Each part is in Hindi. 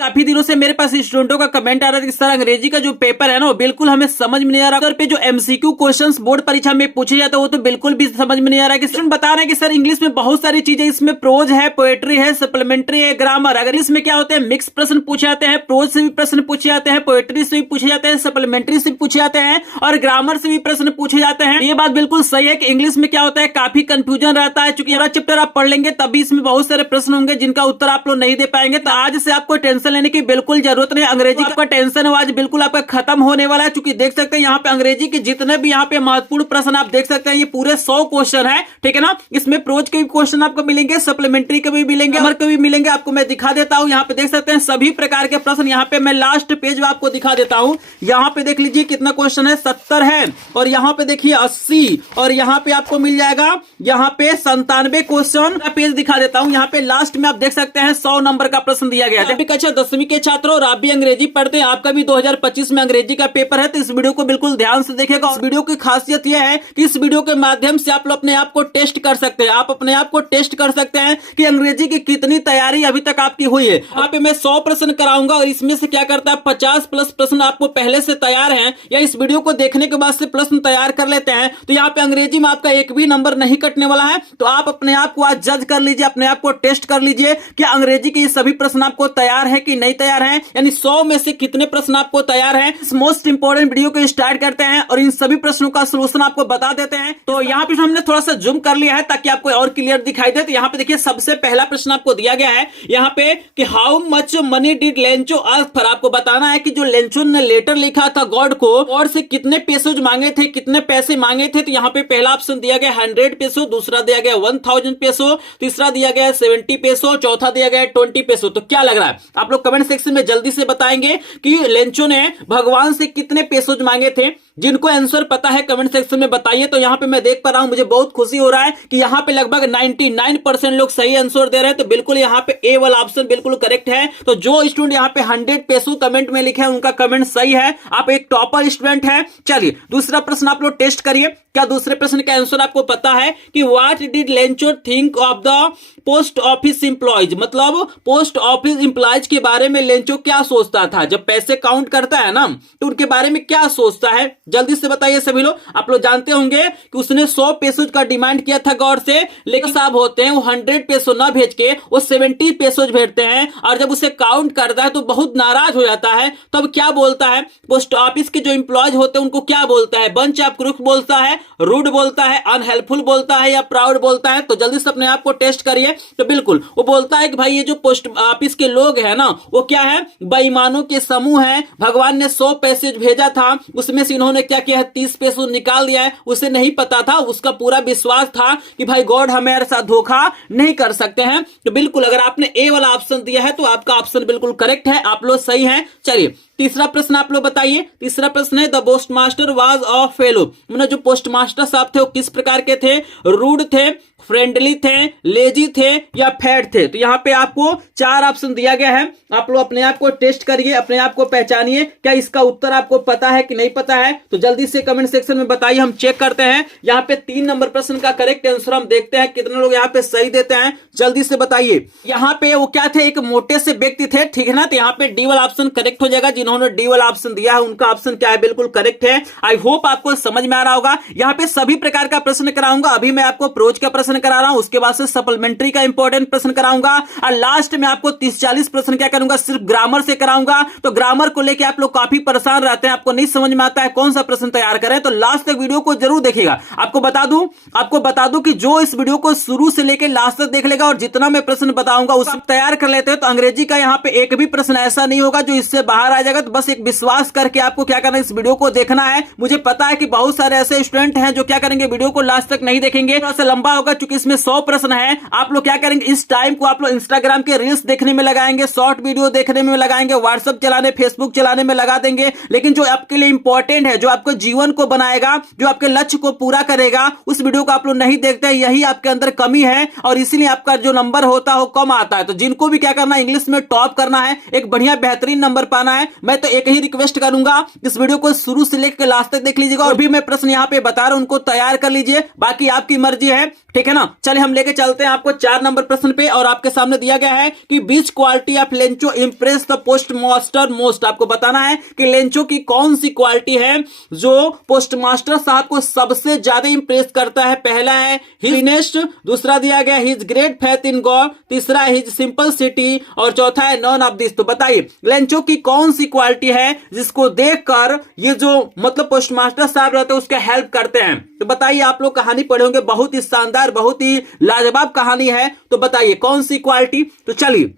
काफी दिनों से मेरे पास स्टूडेंटों का कमेंट आ रहा था कि सर अंग्रेजी का जो पेपर है ना वो बिल्कुल हमें समझ में नहीं आ रहा। सर पे जो एमसीक्यू क्वेश्चंस बोर्ड परीक्षा में पूछे जाते हैं वो तो बिल्कुल भी समझ में नहीं आ रहा है। कि स्टूडेंट बता रहे हैं कि सर इंग्लिश में बहुत सारी चीजें, इसमें प्रोज है, पोएट्री है, सप्लीमेंट्री है, ग्रामर। अगर इसमें क्या होते हैं मिक्स प्रश्न पूछे जाते हैं, प्रोज से भी प्रश्न पूछे जाते हैं, पोएट्री से भी पूछे जाते हैं, सप्लीमेंट्री से भी पूछे जाते हैं और ग्रामर से भी प्रश्न पूछे जाते हैं। ये बात बिल्कुल सही है कि इंग्लिश में क्या होता है काफी कंफ्यूजन रहता है। चूंकि हमारा चैप्टर आप पढ़ लेंगे तभी इसमें बहुत सारे प्रश्न होंगे जिनका उत्तर आप लोग नहीं दे पाएंगे। तो आज से आपको टेंशन लेने की बिल्कुल जरूरत नहीं। अंग्रेजी का टेंशन आज बिल्कुल आपका खत्म होने वाला है। चूंकि देख सकते हैं यहाँ पे अंग्रेजी के जितने भी यहाँ पे महत्वपूर्ण प्रश्न आप देख सकते हैं ये पूरे 100 क्वेश्चन है, ठीक है ना। इसमें प्रोज के भी क्वेश्चन आपको मिलेंगे, सप्लीमेंट्री के भी मिलेंगे, ग्रामर के भी मिलेंगे। आपको मैं दिखा देता हूँ, यहाँ पे देख सकते हैं सभी प्रकार के प्रश्न। यहाँ पे मैं लास्ट पेज में आपको दिखा देता हूँ। यहाँ पे देख लीजिए कितना क्वेश्चन है, 70 है और यहाँ पे देखिए 80 और यहाँ पे आपको मिल जाएगा यहाँ पे 97 क्वेश्चन का पेज दिखा देता हूँ। यहाँ पे लास्ट में आप देख सकते हैं 100 नंबर का प्रश्न दिया गया है। कक्षा 10वीं के छात्रों और आप भी अंग्रेजी पढ़ते हैं, आपका भी 2025 में अंग्रेजी का पेपर है तो इस वीडियो को बिल्कुल ध्यान से देखिएगा। इस वीडियो की खासियत यह है कि इस वीडियो के माध्यम से आप लोग अपने आप को टेस्ट कर सकते हैं। आप अपने आप को टेस्ट कर सकते हैं कि अंग्रेजी की कितनी तैयारी अभी तक आपकी हुई है। यहाँ पे मैं 100 प्रश्न कराऊंगा और इसमें से क्या करता है 50 प्लस प्रश्न आपको पहले से तैयार हैं या इस वीडियो को देखने के बाद से प्रश्न तैयार कर लेते हैं। तो यहाँ पे अंग्रेजी में आपका एक भी नंबर नहीं कटने वाला है। तो आप अपने आप को आज जज कर लीजिए, अपने आप को टेस्ट कर लीजिए कि अंग्रेजी के सभी प्रश्न आपको तैयार है कि नहीं तैयार है, यानी 100 में से कितने प्रश्न आपको तैयार हैं। इस मोस्ट इंपोर्टेंट वीडियो को स्टार्ट करते हैं और इन सभी प्रश्नों का सलूशन आपको बता देते हैं। तो यहाँ पे हमने थोड़ा सा जूम कर लिया है ताकि आपको और क्लियर दिखाई दे। तो यहाँ पे देखिए सबसे पहला प्रश्न आपको दिया गया है यहाँ पे कि how much money did Lencho ask for. आपको बताना है कि जो लेंचो ने लेटर लिखा था गॉड को, गॉड से कितने पेसोज मांगे थे, कितने पैसे मांगे थे। तो यहाँ पे पहला ऑप्शन दिया गया 100 पेसो, दूसरा दिया गया 1000 पेसो, तीसरा दिया गया 70 पेसो, चौथा दिया गया 20 पेसो। तो क्या लग रहा है आप लोग कमेंट सेक्शन में जल्दी से बताएंगे कि लेंचो ने भगवान से कितने पेसोज मांगे थे। जिनको आंसर पता है कमेंट सेक्शन में बताइए। तो यहाँ पे मैं देख पा रहा हूं, मुझे बहुत खुशी हो रहा है कि यहाँ पे लगभग 99% लोग सही आंसर दे रहे हैं। तो बिल्कुल यहाँ पे ए वाला ऑप्शन बिल्कुल करेक्ट है। तो जो स्टूडेंट यहाँ पे 100 पेसो कमेंट में लिखे हैं उनका कमेंट सही है, आप एक टॉपर स्टूडेंट है। चलिए दूसरा प्रश्न आप लोग टेस्ट करिए। क्या दूसरे प्रश्न का आंसर आपको पता है कि what did Lencho think of the post office employees. मतलब पोस्ट ऑफिस एम्प्लॉयज के बारे में लेंचो क्या सोचता था। जब पैसे काउंट करता है ना तो उनके बारे में क्या सोचता है, जल्दी से बताइए सभी लोग। आप लोग जानते होंगे कि उसने 100 पेसोज का डिमांड किया था गौर से, लेकिन साहब होते हैं वो 100 पेसो ना भेज के वो 70 पेसोज भेजते हैं और जब उसे काउंट करता है तो बहुत नाराज हो जाता है। तो अब क्या बोलता है पोस्ट ऑफिस के जो एम्प्लॉयज होते हैं उनको क्या बोलता है, बंच ऑफ क्रूक बोलता है, रूड बोलता है, अनहेल्पफुल बोलता है या प्राउड बोलता है। तो जल्दी से अपने आप को टेस्ट करिए। तो बिल्कुल वो बोलता है कि भाई ये जो पोस्ट ऑफिस के लोग हैं ना वो क्या है, बेईमानों के समूह है। भगवान ने 100 पैसेज भेजा था, उसमें से इन्होंने क्या किया है 30 पैसे निकाल दिया है। उसे नहीं पता था, उसका पूरा विश्वास था कि भाई गॉड हमारे साथ धोखा नहीं कर सकते हैं। तो बिल्कुल अगर आपने ए वाला ऑप्शन दिया है तो आपका ऑप्शन बिल्कुल करेक्ट है, आप लोग सही हैं। चलिए तीसरा प्रश्न आप लोग बताइए। तीसरा प्रश्न है the post master was a fellow. मतलब जो पोस्ट मास्टर साहब थे वो किस प्रकार के थे, रूड थे, फ्रेंडली थे, लेजी थे या फैट थे। तो यहाँ पे आपको 4 ऑप्शन दिया गया है। आप लोग अपने आप को टेस्ट करिए, अपने आप को पहचानिए क्या इसका उत्तर आपको पता है कि नहीं पता है। तो जल्दी से कमेंट सेक्शन में बताइए, हम चेक करते हैं। यहाँ पे 3 नंबर प्रश्न का करेक्ट आंसर हम देखते हैं कितने लोग यहाँ पे सही देते हैं, जल्दी से बताइए। यहाँ पे वो क्या थे, एक मोटे से व्यक्ति थे, ठीक है ना। तो यहाँ पे डी वाला ऑप्शन करेक्ट हो जाएगा। जिन्होंने डी वाला ऑप्शन दिया है उनका ऑप्शन क्या है, बिल्कुल करेक्ट है। आई होप आपको समझ में आ रहा होगा। यहाँ पे सभी प्रकार का प्रश्न कराऊंगा। अभी मैं आपको प्रोज का प्रश्न करा रहा हूं, उसके बाद से सप्लीमेंट्री का इंपॉर्टेंट प्रश्न कराऊंगा और लास्ट में आपको 30-40 प्रश्न क्या करूंगा, सिर्फ ग्रामर से कराऊंगा। तो ग्रामर को लेकर आप लोग काफी परेशान रहते हैं, आपको नहीं समझ में आता है कौन सा प्रश्न तैयार करें। तो लास्ट तक वीडियो को जरूर देखिएगा। आपको बता दूं कि जो इस वीडियो को शुरू से लेकर लास्ट तक देख लेगा और जितना मैं प्रश्न बताऊंगा उसे तैयार कर लेते हैं तो अंग्रेजी का यहाँ पे एक भी प्रश्न ऐसा नहीं होगा जो इससे बाहर आ जाएगा। तो बस एक विश्वास करके आपको क्या करना है, इस वीडियो को देखना है। मुझे पता है कि बहुत सारे ऐसे स्टूडेंट हैं जो क्या करेंगे, वीडियो को लास्ट तक नहीं देखेंगे, थोड़ा सा लंबा होगा क्योंकि इसमें 100 प्रश्न है। आप लोग क्या करेंगे, इस टाइम को आप लोग इंस्टाग्राम के रील्स देखने में लगाएंगे, शॉर्ट वीडियो देखने में लगाएंगे, व्हाट्सएप चलाने, फेसबुक चलाने में लगा देंगे। लेकिन जो आपके लिए इंपॉर्टेंट है, जो आपको जीवन को बनाएगा, जो आपके लक्ष्य को पूरा करेगा, उस वीडियो को आप लोग नहीं देखते हैं। यही आपके अंदर कमी है और इसीलिए आपका जो नंबर होता है वो कम आता है। तो जिनको भी क्या करना है, इंग्लिश में टॉप करना है, एक बढ़िया बेहतरीन नंबर पाना है, मैं तो एक ही रिक्वेस्ट करूंगा, इस वीडियो को शुरू से लेकर लास्ट तक देख लीजिएगा और भी मैं प्रश्न यहाँ पे बता रहा हूं उनको तैयार कर लीजिए। बाकी आपकी मर्जी है, ठीक है ना। है ना। चलिए हम लेके चलते हैं आपको 4 नंबर प्रश्न पे, और आपके सामने दिया गया है कि which quality of Lencho impress the post master most. आपको बताना है कि लेंचो की कौन सी क्वालिटी है जो पोस्ट मास्टर साहब को सबसे ज्यादा इंप्रेस करता है। पहला है हिज नेस्ट, दूसरा दिया गया his great faith in God, तीसरा है हिज सिंपल सिटी, और चौथा है नॉन ऑफ दिस। तो बताइए लेंचो की कौन सी क्वालिटी है जिसको देखकर ये जो मतलब पोस्ट मास्टर साहब रहते हैं उसका हेल्प करते हैं। तो बताइए, आप लोग कहानी पढ़े होंगे, बहुत ही शानदार, बहुत ही लाजवाब कहानी है। तो बताइए कौन सी क्वालिटी। तो चलिए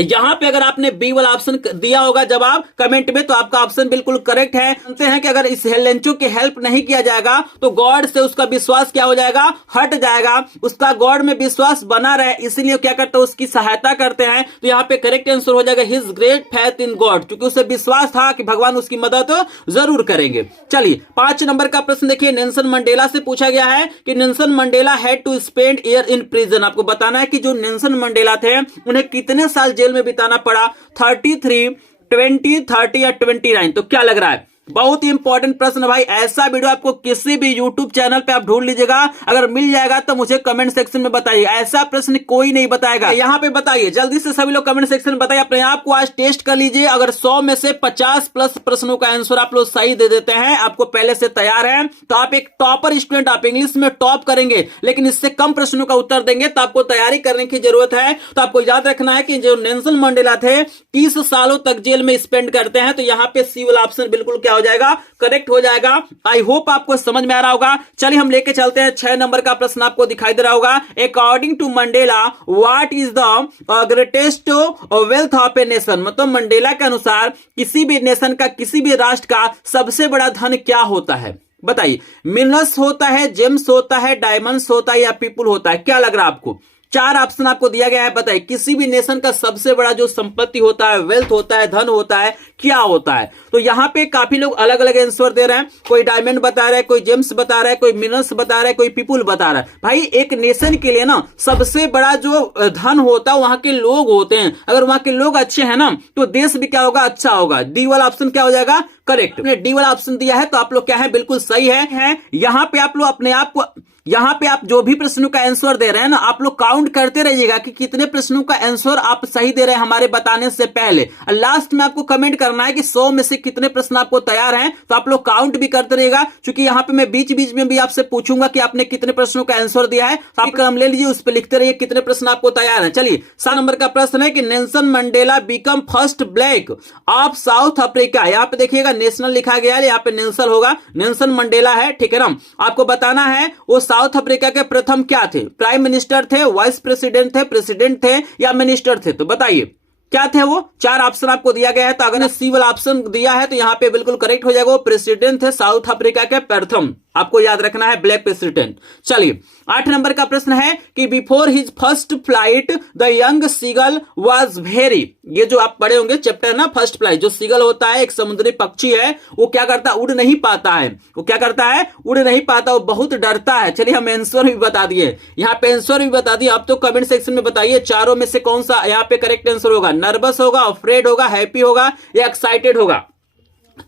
यहां पे अगर आपने बी वाला ऑप्शन दिया होगा जवाब कमेंट में, तो आपका ऑप्शन बिल्कुल करेक्ट है। जानते हैं कि अगर इस लेंचो की हेल्प नहीं किया जाएगा तो गॉड से उसका विश्वास क्या हो जाएगा, हट जाएगा। उसका गॉड में विश्वास बना रहे, इसलिए क्या करते हैं, उसकी सहायता करते हैं। तो यहाँ पे करेक्ट आंसर हो जाएगा his great faith in God, क्योंकि उसे विश्वास था कि भगवान उसकी मदद जरूर करेंगे। चलिए 5 नंबर का प्रश्न देखिए, नेल्सन मंडेला से पूछा गया है कि Nelson Mandela had to spend year in prison. आपको बताना है कि जो नेल्सन मंडेला थे उन्हें कितने साल जेल में बिताना पड़ा, 33, 20, 30 या 29। तो क्या लग रहा है, बहुत ही इंपॉर्टेंट प्रश्न भाई। ऐसा वीडियो आपको किसी भी यूट्यूब चैनल पे आप ढूंढ लीजिएगा, अगर मिल जाएगा तो मुझे कमेंट सेक्शन में बताइए। ऐसा प्रश्न कोई नहीं बताएगा। यहाँ पे बताइए जल्दी से, सभी लोग कमेंट सेक्शन में बताइए। अपने आप को आज टेस्ट कर लीजिए, अगर 100 में से 50 प्लस प्रश्नों का आंसर आप लोग सही दे देते हैं, आपको पहले से तैयार है, तो आप एक टॉपर स्टूडेंट, आप इंग्लिश में टॉप करेंगे। लेकिन इससे कम प्रश्नों का उत्तर देंगे तो आपको तैयारी करने की जरूरत है। तो आपको याद रखना है कि जो नेल्सन मंडेला थे 30 सालों तक जेल में स्पेंड करते हैं। तो यहाँ पे सी वाला ऑप्शन बिल्कुल क्या हो जाएगा, करेक्ट हो जाएगा। आई होप आपको समझ में आ रहा होगा। चलिए हम लेके चलते हैं 6 नंबर का प्रश्न, आपको दिखाई दे रहा होगा। According to Mandela what is the greatest wealth of a nation. मतलब मंडेला के अनुसार किसी भी नेशन का, किसी भी राष्ट्र का सबसे बड़ा धन क्या होता है। बताइए, मिनरल्स होता है, जेम्स होता है, डायमंड्स होता है, या पीपल होता है। क्या लग रहा है आपको, 4 ऑप्शन आपको दिया गया है। बताइए किसी भी नेशन का सबसे बड़ा जो संपत्ति होता है, वेल्थ होता है, धन होता है, क्या होता है। तो यहां पे काफी लोग अलग अलग आंसर दे रहे हैं। कोई डायमंड बता रहा है, कोई जेम्स बता रहा है, कोई मिनरल्स बता रहा है, कोई पीपुल बता रहा है। भाई एक नेशन के लिए ना सबसे बड़ा जो धन होता है वहां के लोग होते हैं। अगर वहां के लोग अच्छे हैं ना तो देश भी क्या होगा, अच्छा होगा। डी वाला ऑप्शन क्या हो जाएगा, करेक्ट। डी वाला ऑप्शन दिया है तो आप लोग क्या है, बिल्कुल सही है। यहां पे आप लोग अपने आप को, यहां पे आप जो भी प्रश्नों का आंसर दे रहे हैं ना, आप लोग काउंट करते रहिएगा कि कितने प्रश्नों का आंसर आप सही दे रहे हैं हमारे बताने से पहले। लास्ट में आपको कमेंट करना है कि 100 में से कितने प्रश्न आपको तैयार हैं। तो आप लोग काउंट भी करते रहिएगा, क्योंकि यहां पे मैं बीच बीच में भी आपसे पूछूंगा कि आपने कितने प्रश्नों का आंसर दिया है। तो आप कलम ले लीजिए, उस पर लिखते रहिए कितने प्रश्न आपको तैयार है। चलिए 7 नंबर का प्रश्न है कि Nelson Mandela become first black of south Africa. यहां पे देखिएगा नेशनल लिखा गया है, यहाँ पे नेल्सन होगा, नेल्सन मंडेला है, ठीक है ना। आपको बताना है वो साउथ अफ्रीका के प्रथम क्या थे, प्राइम मिनिस्टर थे, वाइस प्रेसिडेंट थे, प्रेसिडेंट थे, या मिनिस्टर थे। तो बताइए क्या थे वो। 4 ऑप्शन आपको दिया गया है। तो अगर सी वाला ऑप्शन दिया है तो यहाँ पे बिल्कुल करेक्ट हो जाएगा, वो प्रेसिडेंट थे साउथ अफ्रीका के प्रथम। आपको याद रखना है, ब्लैक प्रेसिडेंट। चलिए 8 नंबर का प्रश्न है कि before his first flight the young seagull was very. ये जो आप पढ़े होंगे चैप्टर ना, फर्स्ट फ्लाइट। जो सीगल होता है एक समुद्री पक्षी है, वो क्या करता है, उड़ नहीं पाता है। वो क्या करता है, उड़ नहीं पाता, वो बहुत डरता है। चलिए हम आंसर भी बता दिए, यहाँ पे आंसर भी बता दिए। अब तो कमेंट सेक्शन में बताइए चारों में से कौन सा यहाँ पे करेक्ट आंसर होगा। नर्वस होगा, अफ्रेड होगा, हैप्पी होगा, या एक्साइटेड होगा।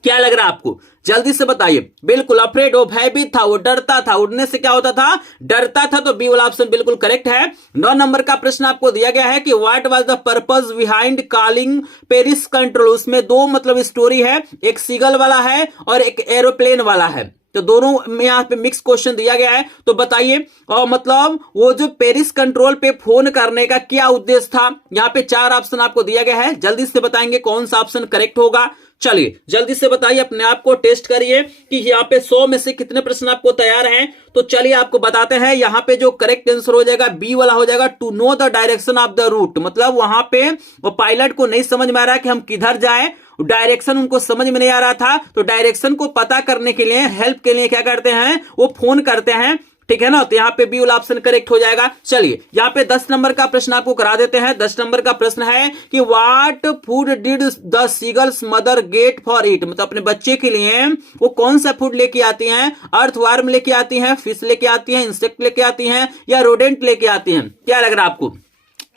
क्या लग रहा है आपको, जल्दी से बताइए। बिल्कुल अफ्रेड, वो भयभीत था, वो डरता था। उड़ने से क्या होता था, डरता था। तो बी वाला ऑप्शन बिल्कुल करेक्ट है। 9 नंबर का प्रश्न आपको दिया गया है कि what was the purpose behind calling Paris control. उसमें 2 मतलब स्टोरी है, एक सीगल वाला है और एक एरोप्लेन वाला है। तो दोनों में यहाँ पे मिक्स क्वेश्चन दिया गया है। तो बताइए और मतलब वो जो पेरिस कंट्रोल पे फोन करने का क्या उद्देश्य था। यहाँ पे 4 ऑप्शन आपको दिया गया है, जल्दी से बताएंगे कौन सा ऑप्शन करेक्ट होगा। चलिए जल्दी से बताइए, अपने आप को टेस्ट करिए कि यहाँ पे 100 में से कितने प्रश्न आपको तैयार हैं। तो चलिए आपको बताते हैं, यहाँ पे जो करेक्ट आंसर हो जाएगा बी वाला हो जाएगा, to know the direction of the route. मतलब वहां पे वो पायलट को नहीं समझ में आ रहा कि हम किधर जाएं, डायरेक्शन उनको समझ में नहीं आ रहा था। तो डायरेक्शन को पता करने के लिए, हेल्प के लिए क्या करते हैं, वो फोन करते हैं, ठीक है ना। तो यहाँ पे बी वाला ऑप्शन करेक्ट हो जाएगा। चलिए यहाँ पे 10 नंबर का प्रश्न आपको करा देते हैं। 10 नंबर का प्रश्न है कि what food did the seagulls mother get for it. मतलब अपने बच्चे के लिए वो कौन सा फूड लेके आती हैं। अर्थवर्म लेके आती हैं, फिश लेके आती हैं, इंसेक्ट लेके आती हैं, या रोडेंट लेके आती हैं। क्या लग रहा है आपको,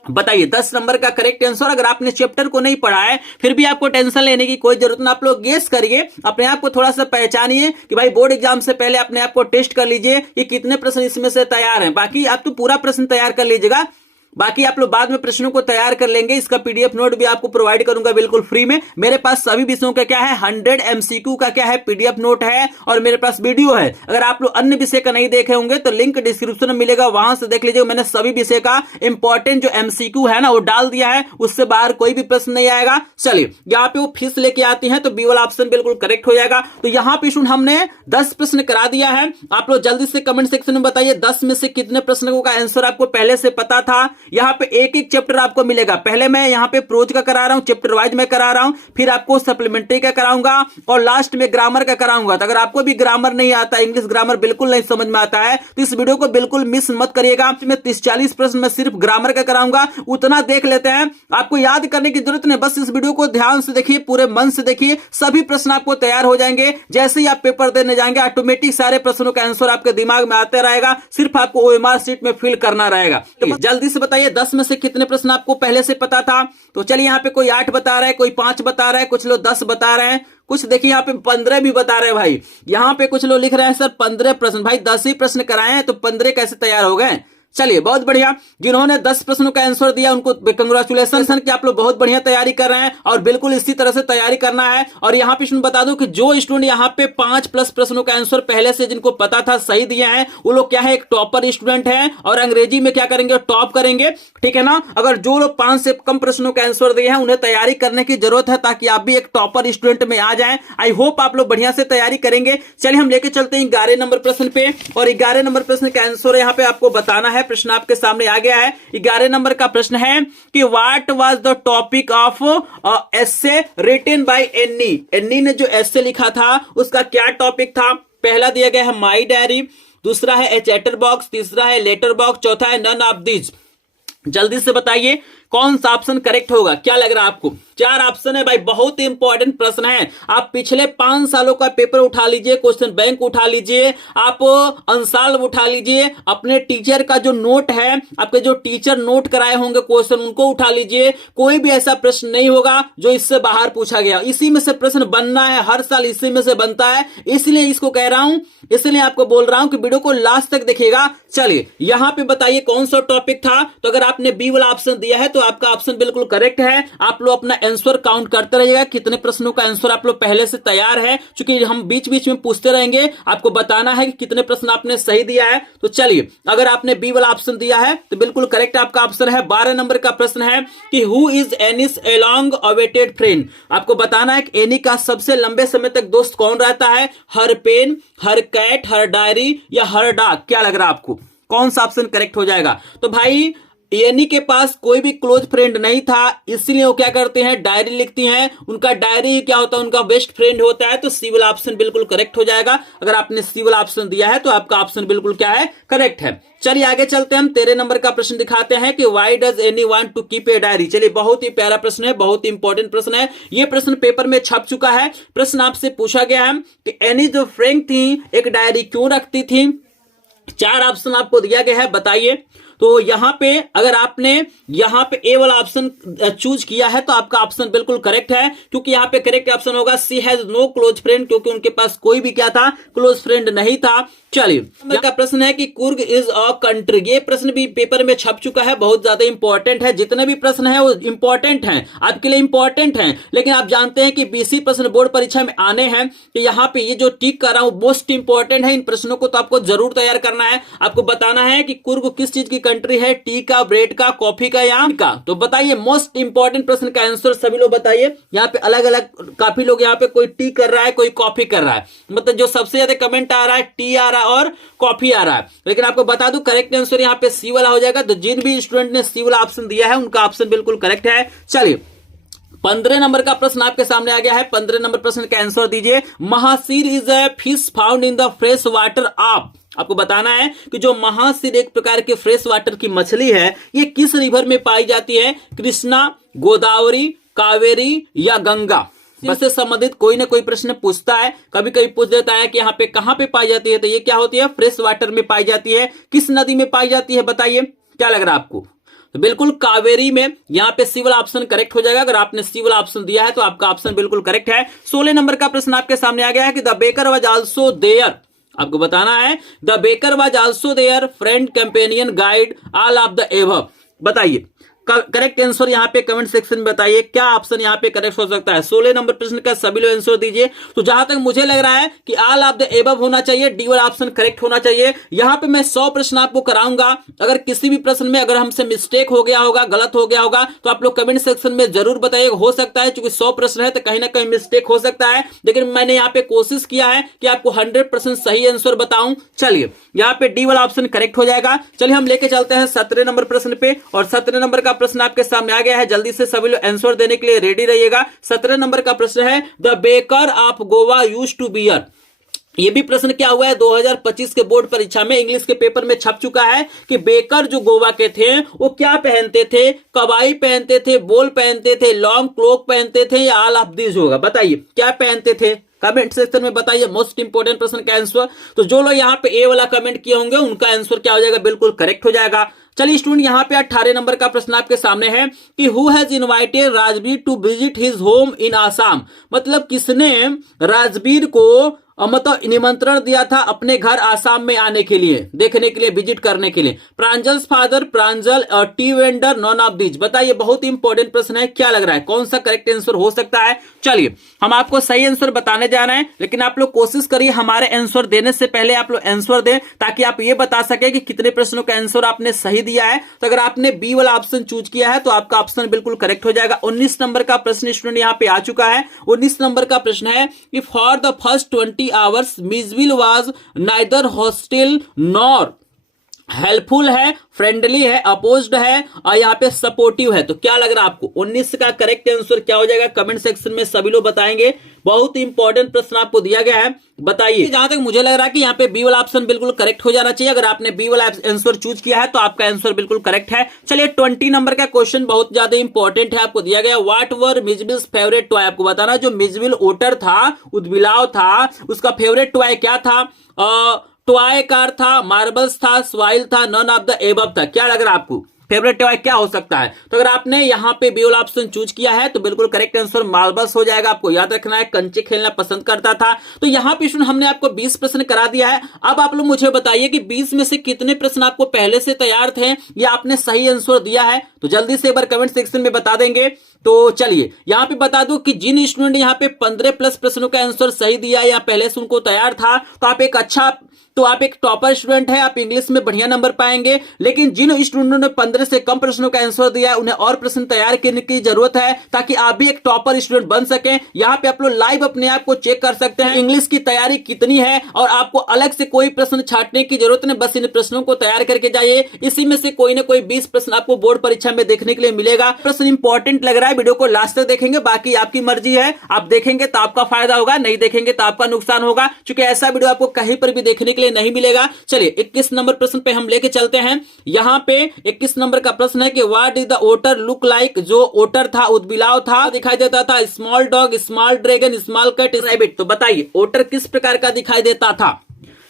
बताइए 10 नंबर का करेक्ट आंसर। अगर आपने चैप्टर को नहीं पढ़ा है फिर भी आपको टेंशन लेने की कोई जरूरत नहीं, आप लोग गेस करिए, अपने आप को थोड़ा सा पहचानिए कि भाई बोर्ड एग्जाम से पहले अपने आप को टेस्ट कर लीजिए कि कितने प्रश्न इसमें से तैयार हैं। बाकी आप तो पूरा प्रश्न तैयार कर लीजिएगा, बाकी आप लोग बाद में प्रश्नों को तैयार कर लेंगे। इसका पीडीएफ नोट भी आपको प्रोवाइड करूंगा बिल्कुल फ्री में। मेरे पास सभी विषयों का क्या है 100 एमसीक्यू का क्या है पीडीएफ नोट है और मेरे पास वीडियो है। अगर आप लोग अन्य विषय का नहीं देखे होंगे तो लिंक डिस्क्रिप्शन में मिलेगा, वहां से देख लीजिएगा। मैंने सभी विषय का इंपॉर्टेंट जो एमसीक्यू है ना वो डाल दिया है, उससे बाहर कोई भी प्रश्न नहीं आएगा। चलिए यहाँ पे वो फीस लेके आती है तो बी वाला ऑप्शन बिल्कुल करेक्ट हो जाएगा। तो यहाँ पे हमने 10 प्रश्न करा दिया है। आप लोग जल्दी से कमेंट सेक्शन में बताइए 10 में से कितने प्रश्नों का आंसर आपको पहले से पता था। यहाँ पे एक चैप्टर आपको मिलेगा, पहले मैं यहां पे प्रोज का करा रहा हूं, चैप्टर वाइज में करा रहा हूं, फिर आपको सप्लीमेंट्री का कराऊंगा और लास्ट में ग्रामर का कराऊंगा। तो अगर आपको भी ग्रामर नहीं आता, इंग्लिश ग्रामर बिल्कुल नहीं समझ में आता है तो इस वीडियो को बिल्कुल मिस मत करिएगा। मैं 30-40 प्रश्न में सिर्फ ग्रामर का कराऊंगा, उतना देख लेते हैं। आपको याद करने की जरूरत नहीं, बस इस वीडियो को ध्यान से देखिए, पूरे मन से देखिए, सभी प्रश्न आपको तैयार हो जाएंगे। जैसे ही आप पेपर देने जाएंगे ऑटोमेटिक सारे प्रश्नों का आंसर आपके दिमाग में आते रहेगा, सिर्फ आपको ओएमआर शीट में फिल करना रहेगा। तो जल्दी से बताइए 10 में से कितने प्रश्न आपको पहले से पता था। तो चलिए यहाँ पे कोई 8 बता रहा है, कोई 5 बता रहा है, कुछ लोग 10 बता रहे हैं, कुछ देखिए यहाँ पे 15 भी बता रहे हैं भाई। यहाँ पे कुछ लोग लिख रहे हैं सर 15 प्रश्न, भाई 10 ही प्रश्न कराए हैं तो 15 कैसे तैयार हो गए। चलिए बहुत बढ़िया, जिन्होंने 10 प्रश्नों का आंसर दिया उनको कंग्रेचुलेशन कि आप लोग बहुत बढ़िया तैयारी कर रहे हैं और बिल्कुल इसी तरह से तैयारी करना है। और यहाँ पे बता दूं कि जो स्टूडेंट यहाँ पे 5+ प्रश्नों का आंसर पहले से जिनको पता था सही दिए हैं वो लोग क्या है एक टॉपर स्टूडेंट है और अंग्रेजी में क्या करेंगे टॉप करेंगे, ठीक है ना। अगर जो लोग 5 से कम प्रश्नों का आंसर दिए हैं उन्हें तैयारी करने की जरूरत है ताकि आप भी एक टॉपर स्टूडेंट में आ जाए। आई होप आप लोग बढ़िया से तैयारी करेंगे। चलिए हम लेके चलते हैं 11 नंबर प्रश्न पे और 11 नंबर प्रश्न का आंसर यहाँ पे आपको बताना है। प्रश्न आपके सामने आ गया है। 11 नंबर का प्रश्न है कि what was the topic of essay written by Anne. Anne ने जो एसे लिखा था उसका क्या टॉपिक था। पहला दिया गया है माई डायरी, दूसरा है ए चैटर बॉक्स, तीसरा है लेटर बॉक्स, चौथा है नन ऑफ दीज। जल्दी से बताइए कौन सा ऑप्शन करेक्ट होगा, क्या लग रहा है आपको। 4 ऑप्शन है भाई, बहुत ही इंपॉर्टेंट प्रश्न है। आप पिछले 5 सालों का पेपर उठा लीजिए, क्वेश्चन बैंक उठा लीजिए, आप अंसाल उठा लीजिए, अपने टीचर का जो नोट है, आपके जो टीचर नोट कराए होंगे क्वेश्चन उनको उठा लीजिए। कोई भी ऐसा प्रश्न नहीं होगा जो इससे बाहर पूछा गया। इसी में से प्रश्न बनना है, हर साल इसी में से बनता है, इसलिए इसको कह रहा हूं, इसलिए आपको बोल रहा हूं कि वीडियो को लास्ट तक देखिएगा। चलिए यहां पे बताइए कौन सा टॉपिक था। तो अगर आपने बी वाला ऑप्शन दिया है तो आपका ऑप्शन बिल्कुल करेक्ट है। आप लोग अपना आंसर काउंट करते रहिएगा कितने प्रश्नों का आंसर आप लोग पहले से तैयार है, क्योंकि हम बीच बीच में पूछते रहेंगे, आपको बताना है कि कितने प्रश्न आपने सही दिया है। तो चलिए अगर आपने बी वाला ऑप्शन दिया है तो बिल्कुल करेक्ट आपका ऑप्शन है। 12 नंबर का प्रश्न है कि who is Annie's a long awaited friend. आपको बताना है कि एनी का सबसे लंबे समय तक दोस्त कौन रहता है। हर पेन, हर कैट, हर डायरी या हर डॉग। क्या लग रहा है आपको कौन सा ऑप्शन करेक्ट हो जाएगा। तो भाई एनी के पास कोई भी क्लोज फ्रेंड नहीं था, इसलिए वो क्या करते हैं डायरी लिखती हैं। उनका डायरी क्या होता है, उनका बेस्ट फ्रेंड होता है। तो सी वाला ऑप्शन बिल्कुल करेक्ट हो जाएगा। अगर आपने सी वाला ऑप्शन दिया है तो आपका ऑप्शन बिल्कुल क्या है करेक्ट है। चलिए आगे चलते हैं, हम 13 नंबर का प्रश्न दिखाते हैं कि why does Anne want to keep a diary. चलिए बहुत ही प्यारा प्रश्न है, बहुत ही इंपॉर्टेंट प्रश्न है। यह प्रश्न पेपर में छप चुका है। प्रश्न आपसे पूछा गया है कि एनी जो फ्रैंक थी एक डायरी क्यों रखती थी। 4 ऑप्शन आपको दिया गया है, बताइए। तो यहां पे अगर आपने यहां पे ए वाला ऑप्शन चूज किया है तो आपका ऑप्शन बिल्कुल करेक्ट है, क्योंकि यहां पे करेक्ट ऑप्शन होगा सी हैज नो क्लोज फ्रेंड, क्योंकि उनके पास कोई भी क्या था क्लोज फ्रेंड नहीं था। चलिए का प्रश्न है कि कुर्ग इज अ कंट्री। ये प्रश्न भी पेपर में छप चुका है, बहुत ज्यादा इंपॉर्टेंट है। जितने भी प्रश्न है वो इंपॉर्टेंट हैं, आपके लिए इंपॉर्टेंट हैं, लेकिन आप जानते हैं कि 20 प्रश्न बोर्ड परीक्षा में आने हैं। तो यहाँ पे ये जो टिक कर रहा हूं मोस्ट इंपॉर्टेंट है। इन प्रश्नों को तो आपको जरूर तैयार करना है। आपको बताना है कि कुर्ग किस चीज की कंट्री है, टी का, ब्रेड का, कॉफी का या का। तो बताइए मोस्ट इंपॉर्टेंट प्रश्न का आंसर सभी लोग बताइए। यहाँ पे अलग अलग काफी लोग यहाँ पे कोई टी कर रहा है, कोई कॉफी कर रहा है, मतलब जो सबसे ज्यादा कमेंट आ रहा है टी आ रहा है और कॉफी आ रहा है। लेकिन आपको बता दूं करेक्ट आंसर यहाँ पे सी वाला हो जाएगा। तो जिन भी स्टूडेंट ने सी वाला ऑप्शन दिया है उनका ऑप्शन बिल्कुल करेक्ट है। चलिए 15 नंबर का प्रश्न आपके सामने आ गया है। 15 नंबर प्रश्न का आंसर दीजिए। Mahseer is a fish found in the fresh water of. आपको बताना है कि जो महासीर एक प्रकार के फ्रेश वाटर की मछली है, ये किस रिवर में पाई जाती है। कृष्णा, गोदावरी, कावेरी या गंगा। इससे संबंधित कोई ना कोई प्रश्न पूछता है, कभी कभी पूछ देता है कि यहाँ पे कहां पे पाई जाती है। तो ये क्या होती है फ्रेश वाटर में पाई जाती है। किस नदी में पाई जाती है बताइए, क्या लग रहा है आपको। तो बिल्कुल कावेरी में यहाँ पे सी वाला ऑप्शन करेक्ट हो जाएगा। अगर आपने सी वाला ऑप्शन दिया है तो आपका ऑप्शन बिल्कुल करेक्ट है। 16 नंबर का प्रश्न आपके सामने आ गया है कि the baker was also there, आपको बताना है the baker was also there, friend, companion, guide, all of the above. बताइए करेक्ट आंसर यहाँ पे कमेंट सेक्शन में बताइए, क्या ऑप्शन यहाँ पे करेक्ट हो सकता है। 16 नंबर प्रश्न का सभी लोग आंसर दीजिए। तो जहां तक मुझे लग रहा है कि ऑल ऑफ द एबव होना चाहिए, डी वाला ऑप्शन करेक्ट होना चाहिए। यहाँ पे मैं 100 प्रश्न आपको कराऊंगा। अगर किसी भी प्रश्न में अगर हमसे मिस्टेक हो गया होगा, गलत हो गया होगा, तो आप लोग कमेंट सेक्शन में जरूर बताइए। हो सकता है क्योंकि 100 प्रश्न है तो कहीं ना कहीं मिस्टेक हो सकता है, लेकिन मैंने यहाँ पे कोशिश किया है कि आपको 100% सही आंसर बताऊं। चलिए यहाँ पे डी वाला ऑप्शन करेक्ट हो जाएगा। चलिए हम लेके चलते हैं 17 नंबर प्रश्न पे, और 17 नंबर का प्रश्न आपके सामने आ गया है। जल्दी से सभी लोग आंसर देने के लिए रेडी रहिएगा। 17 नंबर का प्रश्न है the baker of Goa used to bear. ये भी प्रश्न क्या हुआ है 2025 के बोर्ड परीक्षा में, इंग्लिश के पेपर में छप चुका है कि बेकर जो गोवा के थे वो क्या पहनते थे, कबाई पहनते थे, बोल पहनते थे, लॉन्ग क्लोक पहनते थे, या ऑल ऑफ दिस होगा। बताइए क्या पहनते थे, कमेंट सेक्शन में बताइए। मोस्ट इंपोर्टेंट प्रश्न का आंसर। तो जो लोग यहाँ पे ए वाला कमेंट किए होंगे उनका आंसर क्या हो जाएगा, बिल्कुल करेक्ट हो जाएगा। चलिए स्टूडेंट यहाँ पे 18 नंबर का प्रश्न आपके सामने है कि who has invited Rajveer to visit his home in Assam. मतलब किसने राजवीर को मतलब निमंत्रण दिया था अपने घर आसाम में आने के लिए, देखने के लिए, विजिट करने के लिए। Pranjal's father, Pranjal, T vendor, none of these. बताइए बहुत इंपॉर्टेंट प्रश्न है, क्या लग रहा है कौन सा करेक्ट आंसर हो सकता है। चलिए हम आपको सही आंसर बताने जा रहे हैं, लेकिन आप लोग कोशिश करिए हमारे आंसर देने से पहले आप लोग आंसर दें, ताकि आप ये बता सके कि कितने प्रश्नों का आंसर आपने सही दिया है। तो अगर आपने बी वाला ऑप्शन चूज किया है तो आपका ऑप्शन बिल्कुल करेक्ट हो जाएगा। 19 नंबर का प्रश्न स्टूडेंट यहाँ पे आ चुका है। 19 नंबर का प्रश्न है कि for the first 20 hours Mijbil was neither hostile nor helpful है, फ्रेंडली है, अपोज्ड है, और यहाँ पे सपोर्टिव है। तो क्या लग रहा है आपको 19 का करेक्ट आंसर क्या हो जाएगा, कमेंट सेक्शन में सभी लोग बताएंगे। बहुत इंपॉर्टेंट प्रश्न आपको दिया गया है, बताइए। जहां तक मुझे लग रहा है कि यहाँ पे बी वाला ऑप्शन बिल्कुल करेक्ट हो जाना चाहिए। अगर आपने बी वाला आंसर चूज किया है तो आपका आंसर बिल्कुल करेक्ट है। चलिए 20 नंबर का क्वेश्चन बहुत ज्यादा इंपॉर्टेंट है, आपको दिया गया व्हाट वर मिजविल्स फेवरेट टॉय। आपको बताना जो मिजविल ओटर था, उदबिलाव था, उसका फेवरेट टॉय क्या था। टॉय कार था, मार्बल्स था, स्वाइल था, नन ऑफ द एबव था। क्या लग रहा है आपको फेवरेट टॉय क्या हो सकता है। तो अगर आपने यहाँ पे बी वाला ऑप्शन चूज किया है तो बिल्कुल करेक्ट आंसर मार्बल्स हो जाएगा। आपको याद रखना है कंचे खेलना पसंद करता था। तो यहाँ पे हमने आपको 20 प्रश्न करा दिया है। अब आप लोग मुझे बताइए कि 20 में से कितने प्रश्न आपको पहले से तैयार थे या आपने सही आंसर दिया है। तो जल्दी से एक बार कमेंट सेक्शन में बता देंगे। तो चलिए यहाँ पे बता दूं कि जिन स्टूडेंट यहाँ पे 15 प्लस प्रश्नों का आंसर सही दिया या पहले से उनको तैयार था, तो आप एक टॉपर स्टूडेंट है, आप इंग्लिश में बढ़िया नंबर पाएंगे। लेकिन जिन स्टूडेंटों ने 15 से कम प्रश्नों का आंसर दिया है उन्हें और प्रश्न तैयार करने की जरूरत है, ताकि आप भी एक टॉपर स्टूडेंट बन सकें। यहाँ पे आप लोग लाइव अपने आप को चेक कर सकते हैं इंग्लिश की तैयारी कितनी है, और आपको अलग से कोई प्रश्न छांटने की जरूरत नहीं, बस इन प्रश्नों को तैयार करके जाइए। इसी में से कोई ना कोई 20 प्रश्न आपको बोर्ड परीक्षा में देखने के लिए मिलेगा। प्रश्न इंपॉर्टेंट लग रहा है, वीडियो को लास्ट तक देखेंगे, बाकी आपकी मर्जी है। आप देखेंगे तो आपका फायदा होगा, नहीं देखेंगे तो आपका नुकसान होगा, क्योंकि ऐसा वीडियो आपको कहीं पर भी देखने के लिए नहीं मिलेगा। चलिए 21 नंबर प्रश्न पे हम लेके चलते हैं। यहाँ पे 21 नंबर का प्रश्न है कि what is the otter look like. जो ओटर था, उदबिलाव था, दिखाई देता था, small dog, small dragon, small cat, rabbit. तो बताइए ओटर किस प्रकार का दिखाई देता था।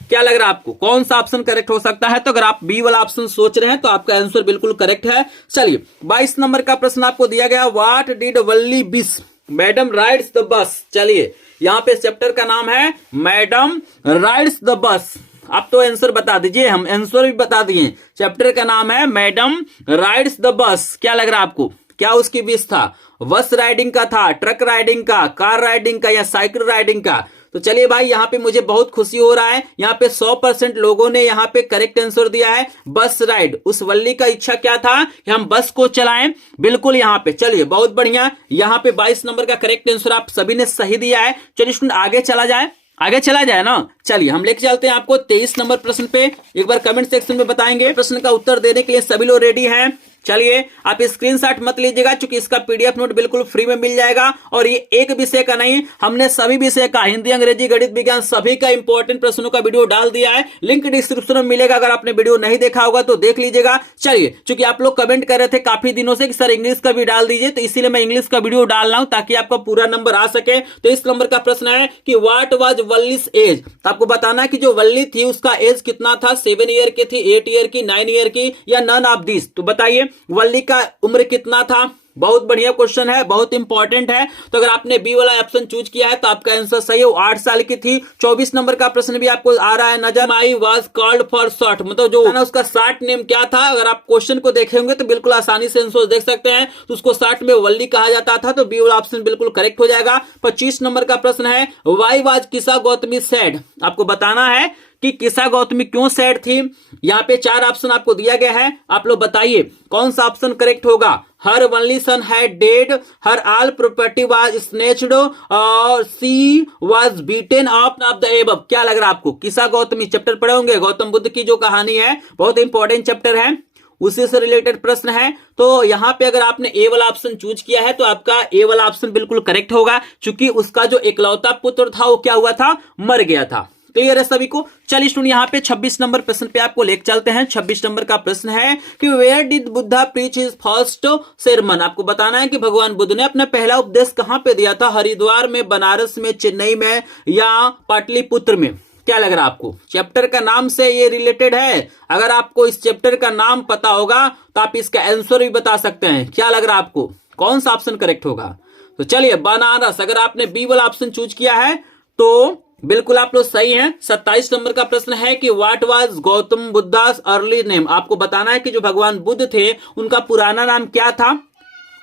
क्या लग रहा है आपको कौन सा ऑप्शन करेक्ट हो सकता है। तो अगर आप बी वाला ऑप्शन सोच रहे हैं तो आपका आंसर बिल्कुल करेक्ट है। चलिए 22 नंबर का प्रश्न आपको दिया गया व्हाट डिड वल्ली बिस मैडम राइड्स द बस। चलिए यहाँ पे चैप्टर का नाम है मैडम राइड्स द बस। आप तो आंसर बता दीजिए, हम आंसर भी बता दिए। चैप्टर का नाम है मैडम राइड्स द बस। क्या लग रहा है आपको क्या उसकी विश था, बस राइडिंग का था, ट्रक राइडिंग का, कार राइडिंग का, या साइकिल राइडिंग का। तो चलिए भाई यहाँ पे मुझे बहुत खुशी हो रहा है, यहाँ पे 100% लोगों ने यहाँ पे करेक्ट आंसर दिया है बस राइड। उस वल्ली का इच्छा क्या था कि हम बस को चलाएं, बिल्कुल यहाँ पे। चलिए बहुत बढ़िया, यहाँ पे 22 नंबर का करेक्ट आंसर आप सभी ने सही दिया है। चलिए स्टूडेंट आगे चला जाए ना। चलिए हम लेके चलते हैं आपको 23 नंबर प्रश्न पे। एक बार कमेंट सेक्शन में बताएंगे। प्रश्न का उत्तर देने के लिए सभी लोग रेडी हैं। चलिए आप स्क्रीनशॉट मत लीजिएगा, क्योंकि इसका पीडीएफ नोट बिल्कुल फ्री में मिल जाएगा। और ये एक विषय का नहीं, हमने सभी विषय का, हिंदी, अंग्रेजी, गणित, विज्ञान, सभी का इंपॉर्टेंट प्रश्नों का वीडियो डाल दिया है। लिंक डिस्क्रिप्शन में मिलेगा, अगर आपने वीडियो नहीं देखा होगा तो देख लीजिएगा। चलिए चूंकि आप लोग कमेंट कर रहे थे काफी दिनों से कि सर इंग्लिश का भी डाल दीजिए, तो इसीलिए मैं इंग्लिश का वीडियो डाल रहा हूं ताकि आपका पूरा नंबर आ सके। तो इस नंबर का प्रश्न है कि व्हाट वाज वल्लीज एज। आपको बताना है कि जो वल्ली थी उसका एज कितना था, 7 ईयर की थी, 8 ईयर की, 9 ईयर की, या नन ऑफ दिस। तो बताइए वल्ली का उम्र कितना था? बहुत बढ़िया क्वेश्चन है, बहुत इंपॉर्टेंट है। तो अगर आपने बी वाला ऑप्शन चूज किया है तो आपका आंसर सही है, वो 8 साल की थी। 24 नंबर का प्रश्न भी आपको आ रहा है नजर, माई वाज कॉल्ड फॉर शॉर्ट, मतलब जो ना उसका शॉर्ट नेम क्या था। अगर आप क्वेश्चन को देखे होंगे तो बिल्कुल आसानी से आंसर देख सकते हैं, तो उसको शॉर्ट में वल्ली कहा जाता था, तो बी वाला ऑप्शन बिल्कुल करेक्ट हो जाएगा। 25 नंबर का प्रश्न है, वाई वाज किसा गौतमी सैड, आपको बताना है कि किसा गौतमी क्यों सैड थी। यहाँ पे 4 ऑप्शन आपको दिया गया है, आप लोग बताइए कौन सा ऑप्शन करेक्ट होगा। हर ओनली सन हैड डेड, हर ऑल प्रॉपर्टी वाज स्नेच्ड, और she was beaten of the above. क्या लग रहा है आपको? किसा गौतमी चैप्टर पढ़े होंगे, गौतम बुद्ध की जो कहानी है, बहुत इंपॉर्टेंट चैप्टर है, उसी से रिलेटेड प्रश्न है। तो यहाँ पे अगर आपने ए वाला ऑप्शन चूज किया है तो आपका ए वाला ऑप्शन बिल्कुल करेक्ट होगा, क्योंकि उसका जो इकलौता पुत्र था वो क्या हुआ था? मर गया था। क्लियर है सभी को? चलिए स्टूडेंट यहाँ पे 26 नंबर प्रश्न पे आपको लेकर चलते हैं। 26 नंबर का प्रश्न है कि where did Buddha preach his first sermon, आपको बताना है कि भगवान बुद्ध ने अपना पहला उपदेश कहां पे दिया था? हरिद्वार में, बनारस में, चेन्नई में या पाटलिपुत्र में? क्या लग रहा है आपको? चैप्टर का नाम से ये रिलेटेड है, अगर आपको इस चैप्टर का नाम पता होगा तो आप इसका आंसर भी बता सकते हैं। क्या लग रहा है आपको, कौन सा ऑप्शन करेक्ट होगा? तो चलिए बनारस, अगर आपने बी वाला ऑप्शन चूज किया है तो बिल्कुल आप लोग सही हैं। 27 नंबर का प्रश्न है कि what was Gautam Buddhas early name, आपको बताना है कि जो भगवान बुद्ध थे उनका पुराना नाम क्या था?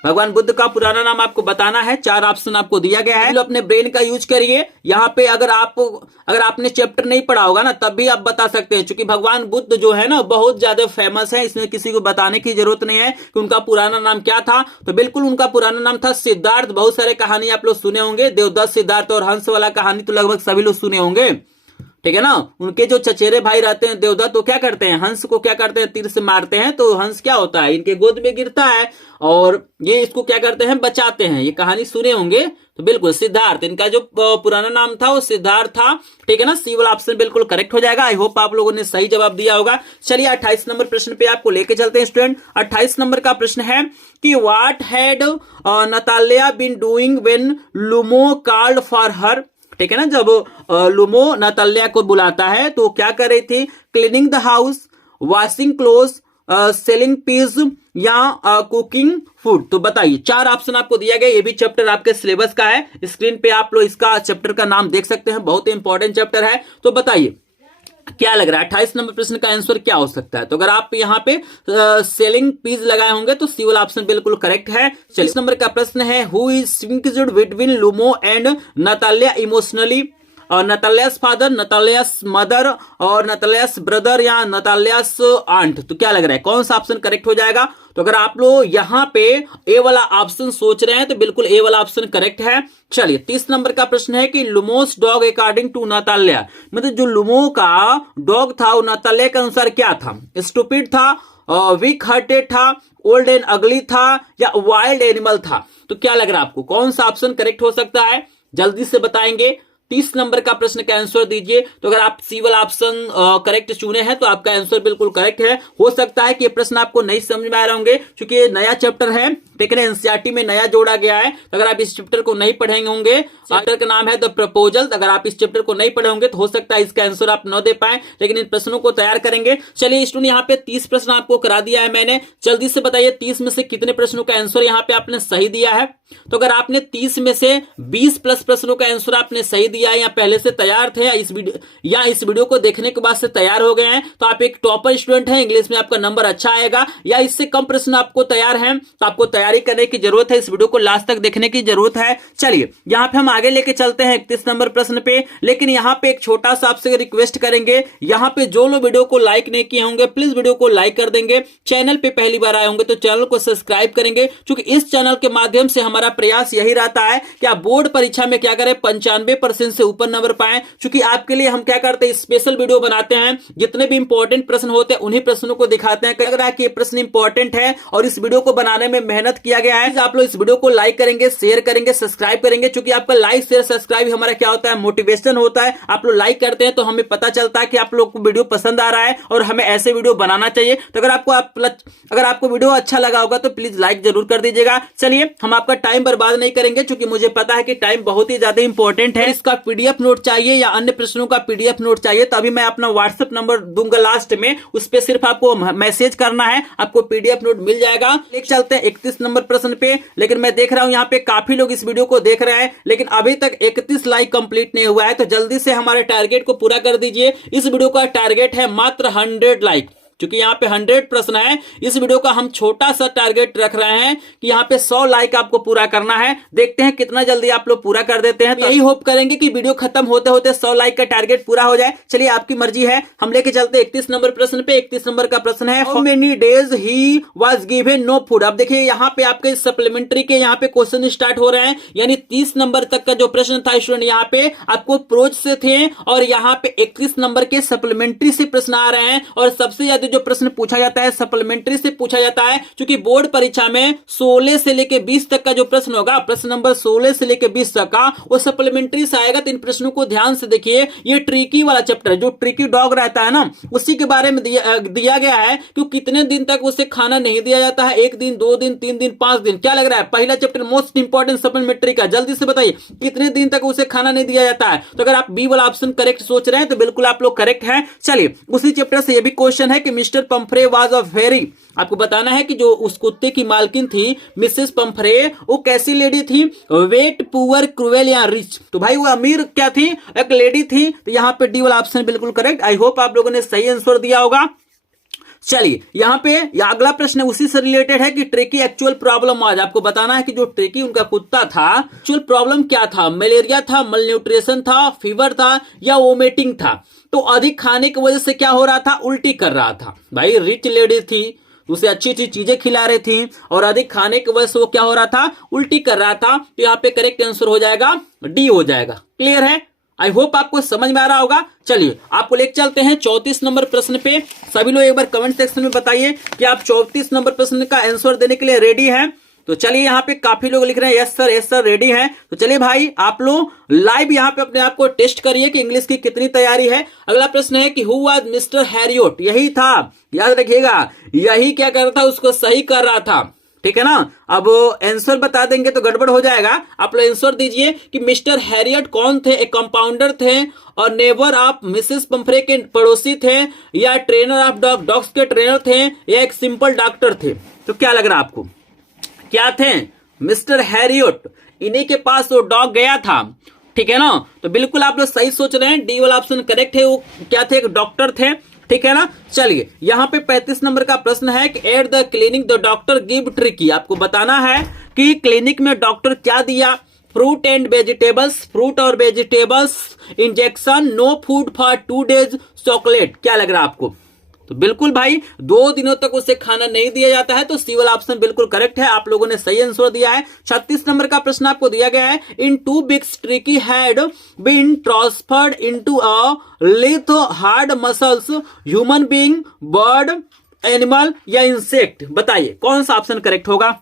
भगवान बुद्ध का पुराना नाम आपको बताना है। 4 ऑप्शन आपको दिया गया है, अपने ब्रेन का यूज करिए। यहाँ पे अगर आपने चैप्टर नहीं पढ़ा होगा ना तब भी आप बता सकते हैं, क्योंकि भगवान बुद्ध जो है ना बहुत ज्यादा फेमस है, इसमें किसी को बताने की जरूरत नहीं है कि उनका पुराना नाम क्या था। तो बिल्कुल उनका पुराना नाम था सिद्धार्थ। बहुत सारे कहानी आप लोग सुने होंगे, देवदत्त, सिद्धार्थ और हंस वाला कहानी तो लगभग सभी लोग सुने होंगे, ठीक है ना। उनके जो चचेरे भाई रहते हैं देवदत्त, तो क्या करते हैं? हंस को क्या करते हैं? तीर से मारते हैं, तो हंस क्या होता है? इनके गोद में गिरता है और ये इसको क्या करते हैं? बचाते हैं। ये कहानी सुने होंगे। तो बिल्कुल सिद्धार्थ, इनका जो पुराना नाम था वो सिद्धार्थ था, ठीक है ना। सी वाला ऑप्शन बिल्कुल करेक्ट हो जाएगा। आई होप आप लोगों ने सही जवाब दिया होगा। चलिए 28 नंबर प्रश्न पे आपको लेके चलते हैं स्टूडेंट। 28 नंबर का प्रश्न है कि what had Natalya been doing when Lumo called for her, ठीक है ना। जब लुमो नताल्या को बुलाता है तो क्या कर रही थी? Cleaning the house, washing cloth, selling piece या कुकिंग फूड। तो बताइए, 4 ऑप्शन आपको दिया गया। ये भी चैप्टर आपके सिलेबस का है, स्क्रीन पे आप लोग इसका चैप्टर का नाम देख सकते हैं, बहुत ही इंपॉर्टेंट चैप्टर है। तो बताइए क्या लग रहा है 28 नंबर प्रश्न का आंसर क्या हो सकता है? तो अगर आप यहाँ पे सेलिंग पीस लगाए होंगे तो सी वाला ऑप्शन बिल्कुल करेक्ट है। 40 नंबर का प्रश्न है who is synced between Lumo and Natalya emotionally, और नताल्यास फादर, नताल्यास मदर और नताल्यास ब्रदर या नताल्यास आंट। तो क्या लग रहा है कौन सा ऑप्शन करेक्ट हो जाएगा? तो अगर आप लोग यहाँ पे ए वाला ऑप्शन सोच रहे हैं तो बिल्कुल ए वाला ऑप्शन करेक्ट है। चलिए 30 नंबर का प्रश्न है कि लुमोस डॉग अकॉर्डिंग टू नताल्या, मतलब जो लुमो का डॉग था वो नताल्या के अनुसार क्या था? स्टूपिड था, वीक हार्टेड था, ओल्ड एंड अगली था या वाइल्ड एनिमल था? तो क्या लग रहा है आपको कौन सा ऑप्शन करेक्ट हो सकता है? जल्दी से बताएंगे। 30 नंबर का प्रश्न का आंसर दीजिए। तो अगर आप सी वाला ऑप्शन करेक्ट चुने हैं तो आपका आंसर बिल्कुल करेक्ट है। हो सकता है कि ये प्रश्न आपको नहीं समझ में आ रहे होंगे क्योंकि ये नया चैप्टर है, लेकिन एनसीईआरटी में नया जोड़ा गया है। तो अगर आप इस चैप्टर को नहीं पढ़ेंगे होंगे, चैप्टर का नाम है द प्रपोजल, अगर आप इस चैप्टर को नहीं पढ़े होंगे तो हो सकता है इसका आंसर आप न दे पाए, लेकिन इन प्रश्नों को तैयार करेंगे। चलिए स्टूडेंट यहाँ पे 30 प्रश्न आपको करा दिया है मैंने। जल्दी से बताइए 30 में से कितने प्रश्नों का आंसर यहाँ पे आपने सही दिया है? तो अगर आपने 30 में से 20 प्लस प्रश्नों का आंसर आपने सही दिया है या पहले से तैयार थे या इस वीडियो को देखने के बाद से तैयार हो गए हैं तो आप एक टॉपर स्टूडेंट हैं, इंग्लिश में आपका नंबर अच्छा आएगा। या इससे कम प्रश्न आपको तैयार हैं तो आपको तैयारी करने की जरूरत है, इस वीडियो को लास्ट तक देखने की जरूरत है। चलिए यहाँ पे हम आगे लेके चलते हैं 31 नंबर प्रश्न पे, लेकिन यहाँ पे एक छोटा सा आपसे रिक्वेस्ट करेंगे, यहाँ पे जो लोग वीडियो को लाइक नहीं किए होंगे प्लीज वीडियो को लाइक कर देंगे। चैनल पे पहली बार आए होंगे तो चैनल को सब्सक्राइब करेंगे, क्योंकि इस चैनल के माध्यम से हमारा प्रयास यही रहता है कि आप बोर्ड परीक्षा में क्या करें 95% से ऊपर नंबर पाएं। क्योंकि आपके लिए हम क्या करते हैं स्पेशल वीडियो बनाते हैं, जितने भी इंपॉर्टेंट प्रश्न होते हैं उन्हीं प्रश्नों को दिखाते हैं। लग रहा है कि ये प्रश्न इंपॉर्टेंट है और इस वीडियो को बनाने में मेहनत किया गया है। आप लोग इस वीडियो को लाइक करेंगे, शेयर करेंगे, सब्सक्राइब करेंगे, क्योंकि आपका लाइक शेयर सब्सक्राइब हमारा क्या होता है मोटिवेशन होता है। आप लोग लाइक करते हैं तो हमें पता चलता है कि आप लोग को वीडियो पसंद आ रहा है और हमें ऐसे वीडियो बनाना चाहिए। तो अगर आपको वीडियो अच्छा लगा होगा तो प्लीज लाइक जरूर कर दीजिएगा। चलिए हम आपका टाइम बर्बाद नहीं करेंगे, क्योंकि मुझे पता है कि टाइम बहुत ही ज्यादा इंपॉर्टेंट है। इसका पीडीएफ नोट चाहिए या अन्य प्रश्नों का पीडीएफ नोट चाहिए तो अभी मैं अपना व्हाट्सएप नंबर दूंगा लास्ट में, उस पर सिर्फ आपको मैसेज करना है, आपको पीडीएफ नोट मिल जाएगा। लेक चलते हैं 31 नंबर प्रश्न पे। लेकिन मैं देख रहा हूं यहाँ पे काफी लोग इस वीडियो को देख रहे हैं, लेकिन अभी तक 31 लाइक कंप्लीट नहीं हुआ है, तो जल्दी से हमारे टारगेट को पूरा कर दीजिए। इस वीडियो का टारगेट है मात्र 100 लाइक, क्योंकि यहाँ पे 100 प्रश्न है। इस वीडियो का हम छोटा सा टारगेट रख रहे हैं कि यहाँ पे 100 लाइक आपको पूरा करना है। देखते हैं कितना जल्दी आप लोग पूरा कर देते हैं। तो यही होप करेंगे कि वीडियो खत्म होते होते 100 लाइक का टारगेट पूरा हो जाए। चलिए आपकी मर्जी है, हम लेके चलते 31 नंबर प्रश्न पे। 31 नंबर का प्रश्न है, how many days he was given no food. अब देखिए यहाँ पे आपके सप्लीमेंट्री के यहाँ पे क्वेश्चन स्टार्ट हो रहे हैं, यानी 30 नंबर तक का जो प्रश्न था स्टूडेंट यहाँ पे आपको प्रोज से थे, और यहाँ पे 31 नंबर के सप्लीमेंट्री से प्रश्न आ रहे हैं। और सबसे ज्यादा जो प्रश्न पूछा जाता है सप्लीमेंट्री से पूछा जाता है, क्योंकि बोर्ड परीक्षा में 16 से लेके 20 तक का जो प्रश्न होगा, प्रश्न नंबर 16 से लेके 20 तक का, वो सप्लीमेंट्री से आएगा। तो इन प्रश्नों को ध्यान से देखिए। ये ट्रिकी वाला चैप्टर, जो ट्रिकी डॉग रहता है ना, उसी के बारे में दिया गया है कि कितने दिन तक उसे खाना नहीं दिया जाता है, 1 दिन 2 दिन 3 दिन 5 दिन। क्या लग रहा है? पहला चैप्टर मोस्ट इंपॉर्टेंट सप्लीमेंट्री का, जल्दी से बताइए कितने दिन तक उसे खाना नहीं दिया जाता है। तो अगर आप बी वाला ऑप्शन करेक्ट सोच रहे हैं तो बिल्कुल आप लोग करेक्ट हैं। चलिए उसी चैप्टर से ये भी क्वेश्चन है कि mister Pomfrey was a very, आपको बताना है कि जो उस कुत्ते की मालकिन थी मिसेस पंफ्रे, वो कैसी लेडी थी? वेट, पुअर, क्रूएल या रिच। तो भाई वो अमीर क्या थी? एक लेडी थी। तो यहाँ पे डी वाला ऑप्शन बिल्कुल करेक्ट। आई होप आप लोगों ने सही आंसर दिया होगा। चलिए यहाँ पे अगला प्रश्न उसी से रिलेटेड है कि ट्रेकी एक्चुअल प्रॉब्लम आज आपको बताना है कि जो ट्रेकी उनका कुत्ता था, एक्चुअल प्रॉब्लम क्या था? मलेरिया था, मलन्यूट्रिशन था, फीवर था या वोमिटिंग था? तो अधिक खाने की वजह से क्या हो रहा था? उल्टी कर रहा था। भाई रिच लेडी थी, उसे अच्छी अच्छी चीजें खिला रही थी, और अधिक खाने की वजह से वो क्या हो रहा था? उल्टी कर रहा था। तो यहाँ पे करेक्ट आंसर हो जाएगा डी हो जाएगा। क्लियर है? आई होप आपको समझ में आ रहा होगा। चलिए आपको लेके चलते हैं 34 नंबर प्रश्न पे। सभी लोग एक बार कमेंट सेक्शन में बताइए कि आप 34 नंबर प्रश्न का आंसर देने के लिए रेडी हैं। तो चलिए यहाँ पे काफी लोग लिख रहे हैं यस सर रेडी हैं। तो चलिए भाई आप लोग लाइव यहाँ पे अपने आप को टेस्ट करिए कि इंग्लिश की कितनी तैयारी है। अगला प्रश्न है कि हु वाज मिस्टर हैरियट। यही था, याद रखिएगा, यही क्या कर रहा था? उसको सही कर रहा था। ठीक है ना? अब आंसर बता देंगे तो गड़बड़ हो जाएगा। आप लोग आंसर दीजिए कि मिस्टर हैरियट कौन थे? एक कंपाउंडर थे और नेबर ऑफ मिसेस पंफ्रे के पड़ोसी थे, या ट्रेनर ऑफ डॉग, डॉग्स के ट्रेनर थे, या एक सिंपल डॉक्टर थे? तो क्या लग रहा है आपको? क्या थे? मिस्टर हैरियट, इन्हीं के पास वो डॉग गया था। ठीक है ना? तो बिल्कुल आप लोग सही सोच रहे हैं, डी वाला ऑप्शन करेक्ट है। वो क्या थे? एक डॉक्टर थे। ठीक है ना? चलिए यहाँ पे 35 नंबर का प्रश्न है कि at the clinic the doctor give Tricki. आपको बताना है कि क्लिनिक में डॉक्टर क्या दिया? फ्रूट एंड वेजिटेबल्स, फ्रूट और vegetables, injection, no food for 2 days, chocolate. क्या लग रहा है आपको? तो बिल्कुल भाई 2 दिनों तक उसे खाना नहीं दिया जाता है। तो सी वाला ऑप्शन बिल्कुल करेक्ट है। आप लोगों ने सही आंसर दिया है। 36 नंबर का प्रश्न आपको दिया गया है, in 2 weeks Tricki had been transferred into a lithe hard muscles, human being, bird, animal या इंसेक्ट। बताइए कौन सा ऑप्शन करेक्ट होगा?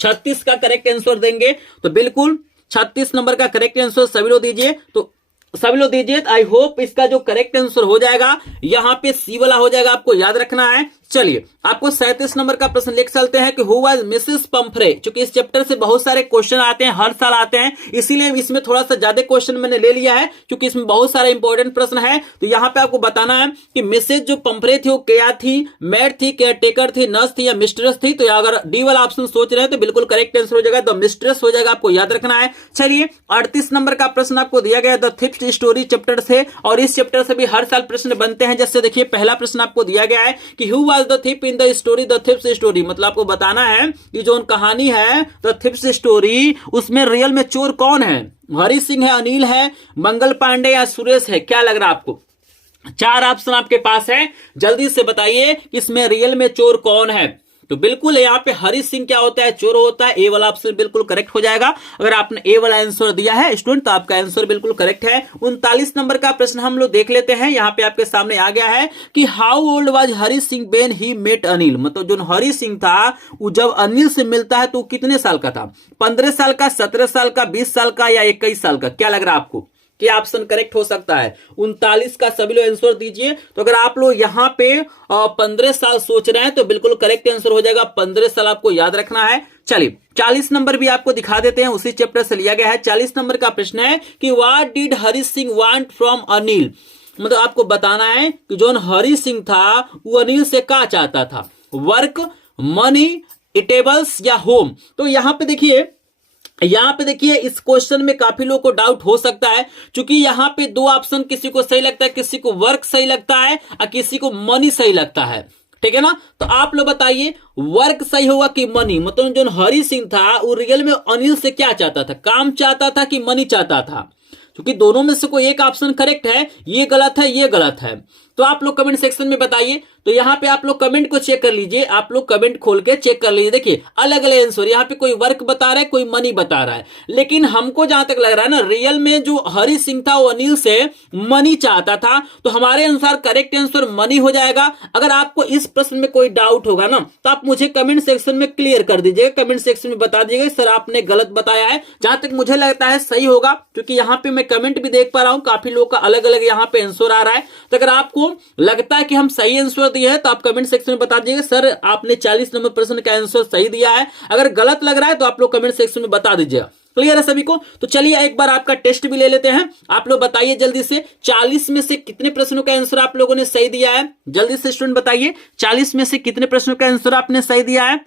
36 का करेक्ट आंसर देंगे तो बिल्कुल 36 नंबर का करेक्ट आंसर सभी लोग दीजिए। तो सभी लोग दीजिए। आई होप इसका जो करेक्ट आंसर हो जाएगा यहाँ पे सी वाला हो जाएगा, आपको याद रखना है। चलिए आपको 37 नंबर का प्रश्न लिख चलते हैं कि हु वाज मिसेस पंफ्रे। क्योंकि इस चैप्टर से बहुत सारे क्वेश्चन आते हैं, हर साल आते हैं, इसीलिए इसमें थोड़ा सा ज्यादा क्वेश्चन मैंने ले लिया है, क्योंकि इसमें बहुत सारे इंपॉर्टेंट प्रश्न है। तो यहाँ पे आपको बताना है कि मिसेस जो पंफ्रे थी वो क्या थी? मेड थी, केयर टेकर थी, नर्स थी या मिस्ट्रेस थी? तो अगर डी वाला ऑप्शन सोच रहे हैं तो बिल्कुल करेक्ट आंसर हो जाएगा, द मिस्ट्रेस हो जाएगा, आपको याद रखना है। चलिए 38 नंबर का प्रश्न आपको दिया गया द थिफ्ट स्टोरी चैप्टर से, और इस चैप्टर से भी हर साल प्रश्न बनते हैं। जैसे देखिए पहला प्रश्न आपको दिया गया है कि who was the thief in the story the thief's story. मतलब आपको बताना है कि जो कहानी है द थिफ्स स्टोरी, उसमें रियल में चोर कौन है? हरी सिंह है, अनिल है, मंगल पांडे या सुरेश है? क्या लग रहा है आपको? 4 ऑप्शन आपके पास है, जल्दी से बताइए कि इसमें रियल में चोर कौन है। तो बिल्कुल यहाँ पे हरी सिंह क्या होता है? चोर होता है। ए वाला ऑप्शन बिल्कुल करेक्ट हो जाएगा। अगर आपने ए वाला आंसर दिया है स्टूडेंट तो आपका आंसर बिल्कुल करेक्ट है। 39 नंबर का प्रश्न हम लोग देख लेते हैं। यहाँ पे आपके सामने आ गया है कि how old was Hari Singh when he met Anil. मतलब जो हरी सिंह था वो जब अनिल से मिलता है तो कितने साल का था? 15 साल का, 17 साल का, 20 साल का या 21 साल का? क्या लग रहा है आपको? क्या ऑप्शन करेक्ट हो सकता है? 39 का सभी लोग आंसर दीजिए। तो अगर आप लोग यहाँ पे 15 साल सोच रहे हैं तो बिल्कुल करेक्ट आंसर हो जाएगा, 15 साल आपको याद रखना है। चलिए 40 नंबर भी आपको दिखा देते हैं, उसी चैप्टर से लिया गया है। 40 नंबर का प्रश्न है कि what did Hari Singh want from Anil. मतलब आपको बताना है कि जो हरि सिंह था वो अनिल से क्या चाहता था, वर्क, मनी, इटेबल्स या होम। तो यहां पे देखिए इस क्वेश्चन में काफी लोगों को डाउट हो सकता है, क्योंकि यहाँ पे दो ऑप्शन किसी को सही लगता है, किसी को वर्क सही लगता है और किसी को मनी सही लगता है, ठीक है ना। तो आप लोग बताइए वर्क सही होगा कि मनी। मतलब जो हरि सिंह था वो रियल में अनिल से क्या चाहता था, काम चाहता था कि मनी चाहता था, क्योंकि दोनों में से कोई एक ऑप्शन करेक्ट है, ये गलत है, ये गलत है। तो आप लोग कमेंट सेक्शन में बताइए। तो यहाँ पे आप लोग कमेंट को चेक कर लीजिए, आप लोग कमेंट खोल के चेक कर लीजिए। देखिए अलग अलग आंसर, यहाँ पे कोई वर्क बता रहा है, कोई मनी बता रहा है, लेकिन हमको जहां तक लग रहा है ना, रियल में जो हरि सिंह था वो अनिल से मनी चाहता था। तो हमारे अनुसार करेक्ट आंसर मनी हो जाएगा। अगर आपको इस प्रश्न में कोई डाउट होगा ना, तो आप मुझे कमेंट सेक्शन में क्लियर कर दीजिएगा, कमेंट सेक्शन में बता दीजिएगा सर आपने गलत बताया है। जहां तक मुझे लगता है सही होगा, क्योंकि यहाँ पे मैं कमेंट भी देख पा रहा हूं, काफी लोगों का अलग अलग यहाँ पे आंसर आ रहा है। तो अगर आपको लगता है कि हम सही आंसर दिए हैं, तो आप कमेंट सेक्शन में बता दीजिएगा सर आपने 40 नंबर प्रश्न का आंसर सही दिया है। अगर गलत लग रहा है तो आप लोग कमेंट सेक्शन में बता दीजिएगा। क्लियर है सभी को। तो चलिए एक बार आपका टेस्ट भी ले लेते हैं। आप लोग बताइए जल्दी से 40 में से कितने प्रश्नों का आंसर आप लोगों ने सही दिया है। जल्दी से स्टूडेंट बताइए 40 में से कितने प्रश्नों का आंसर आपने सही दिया है।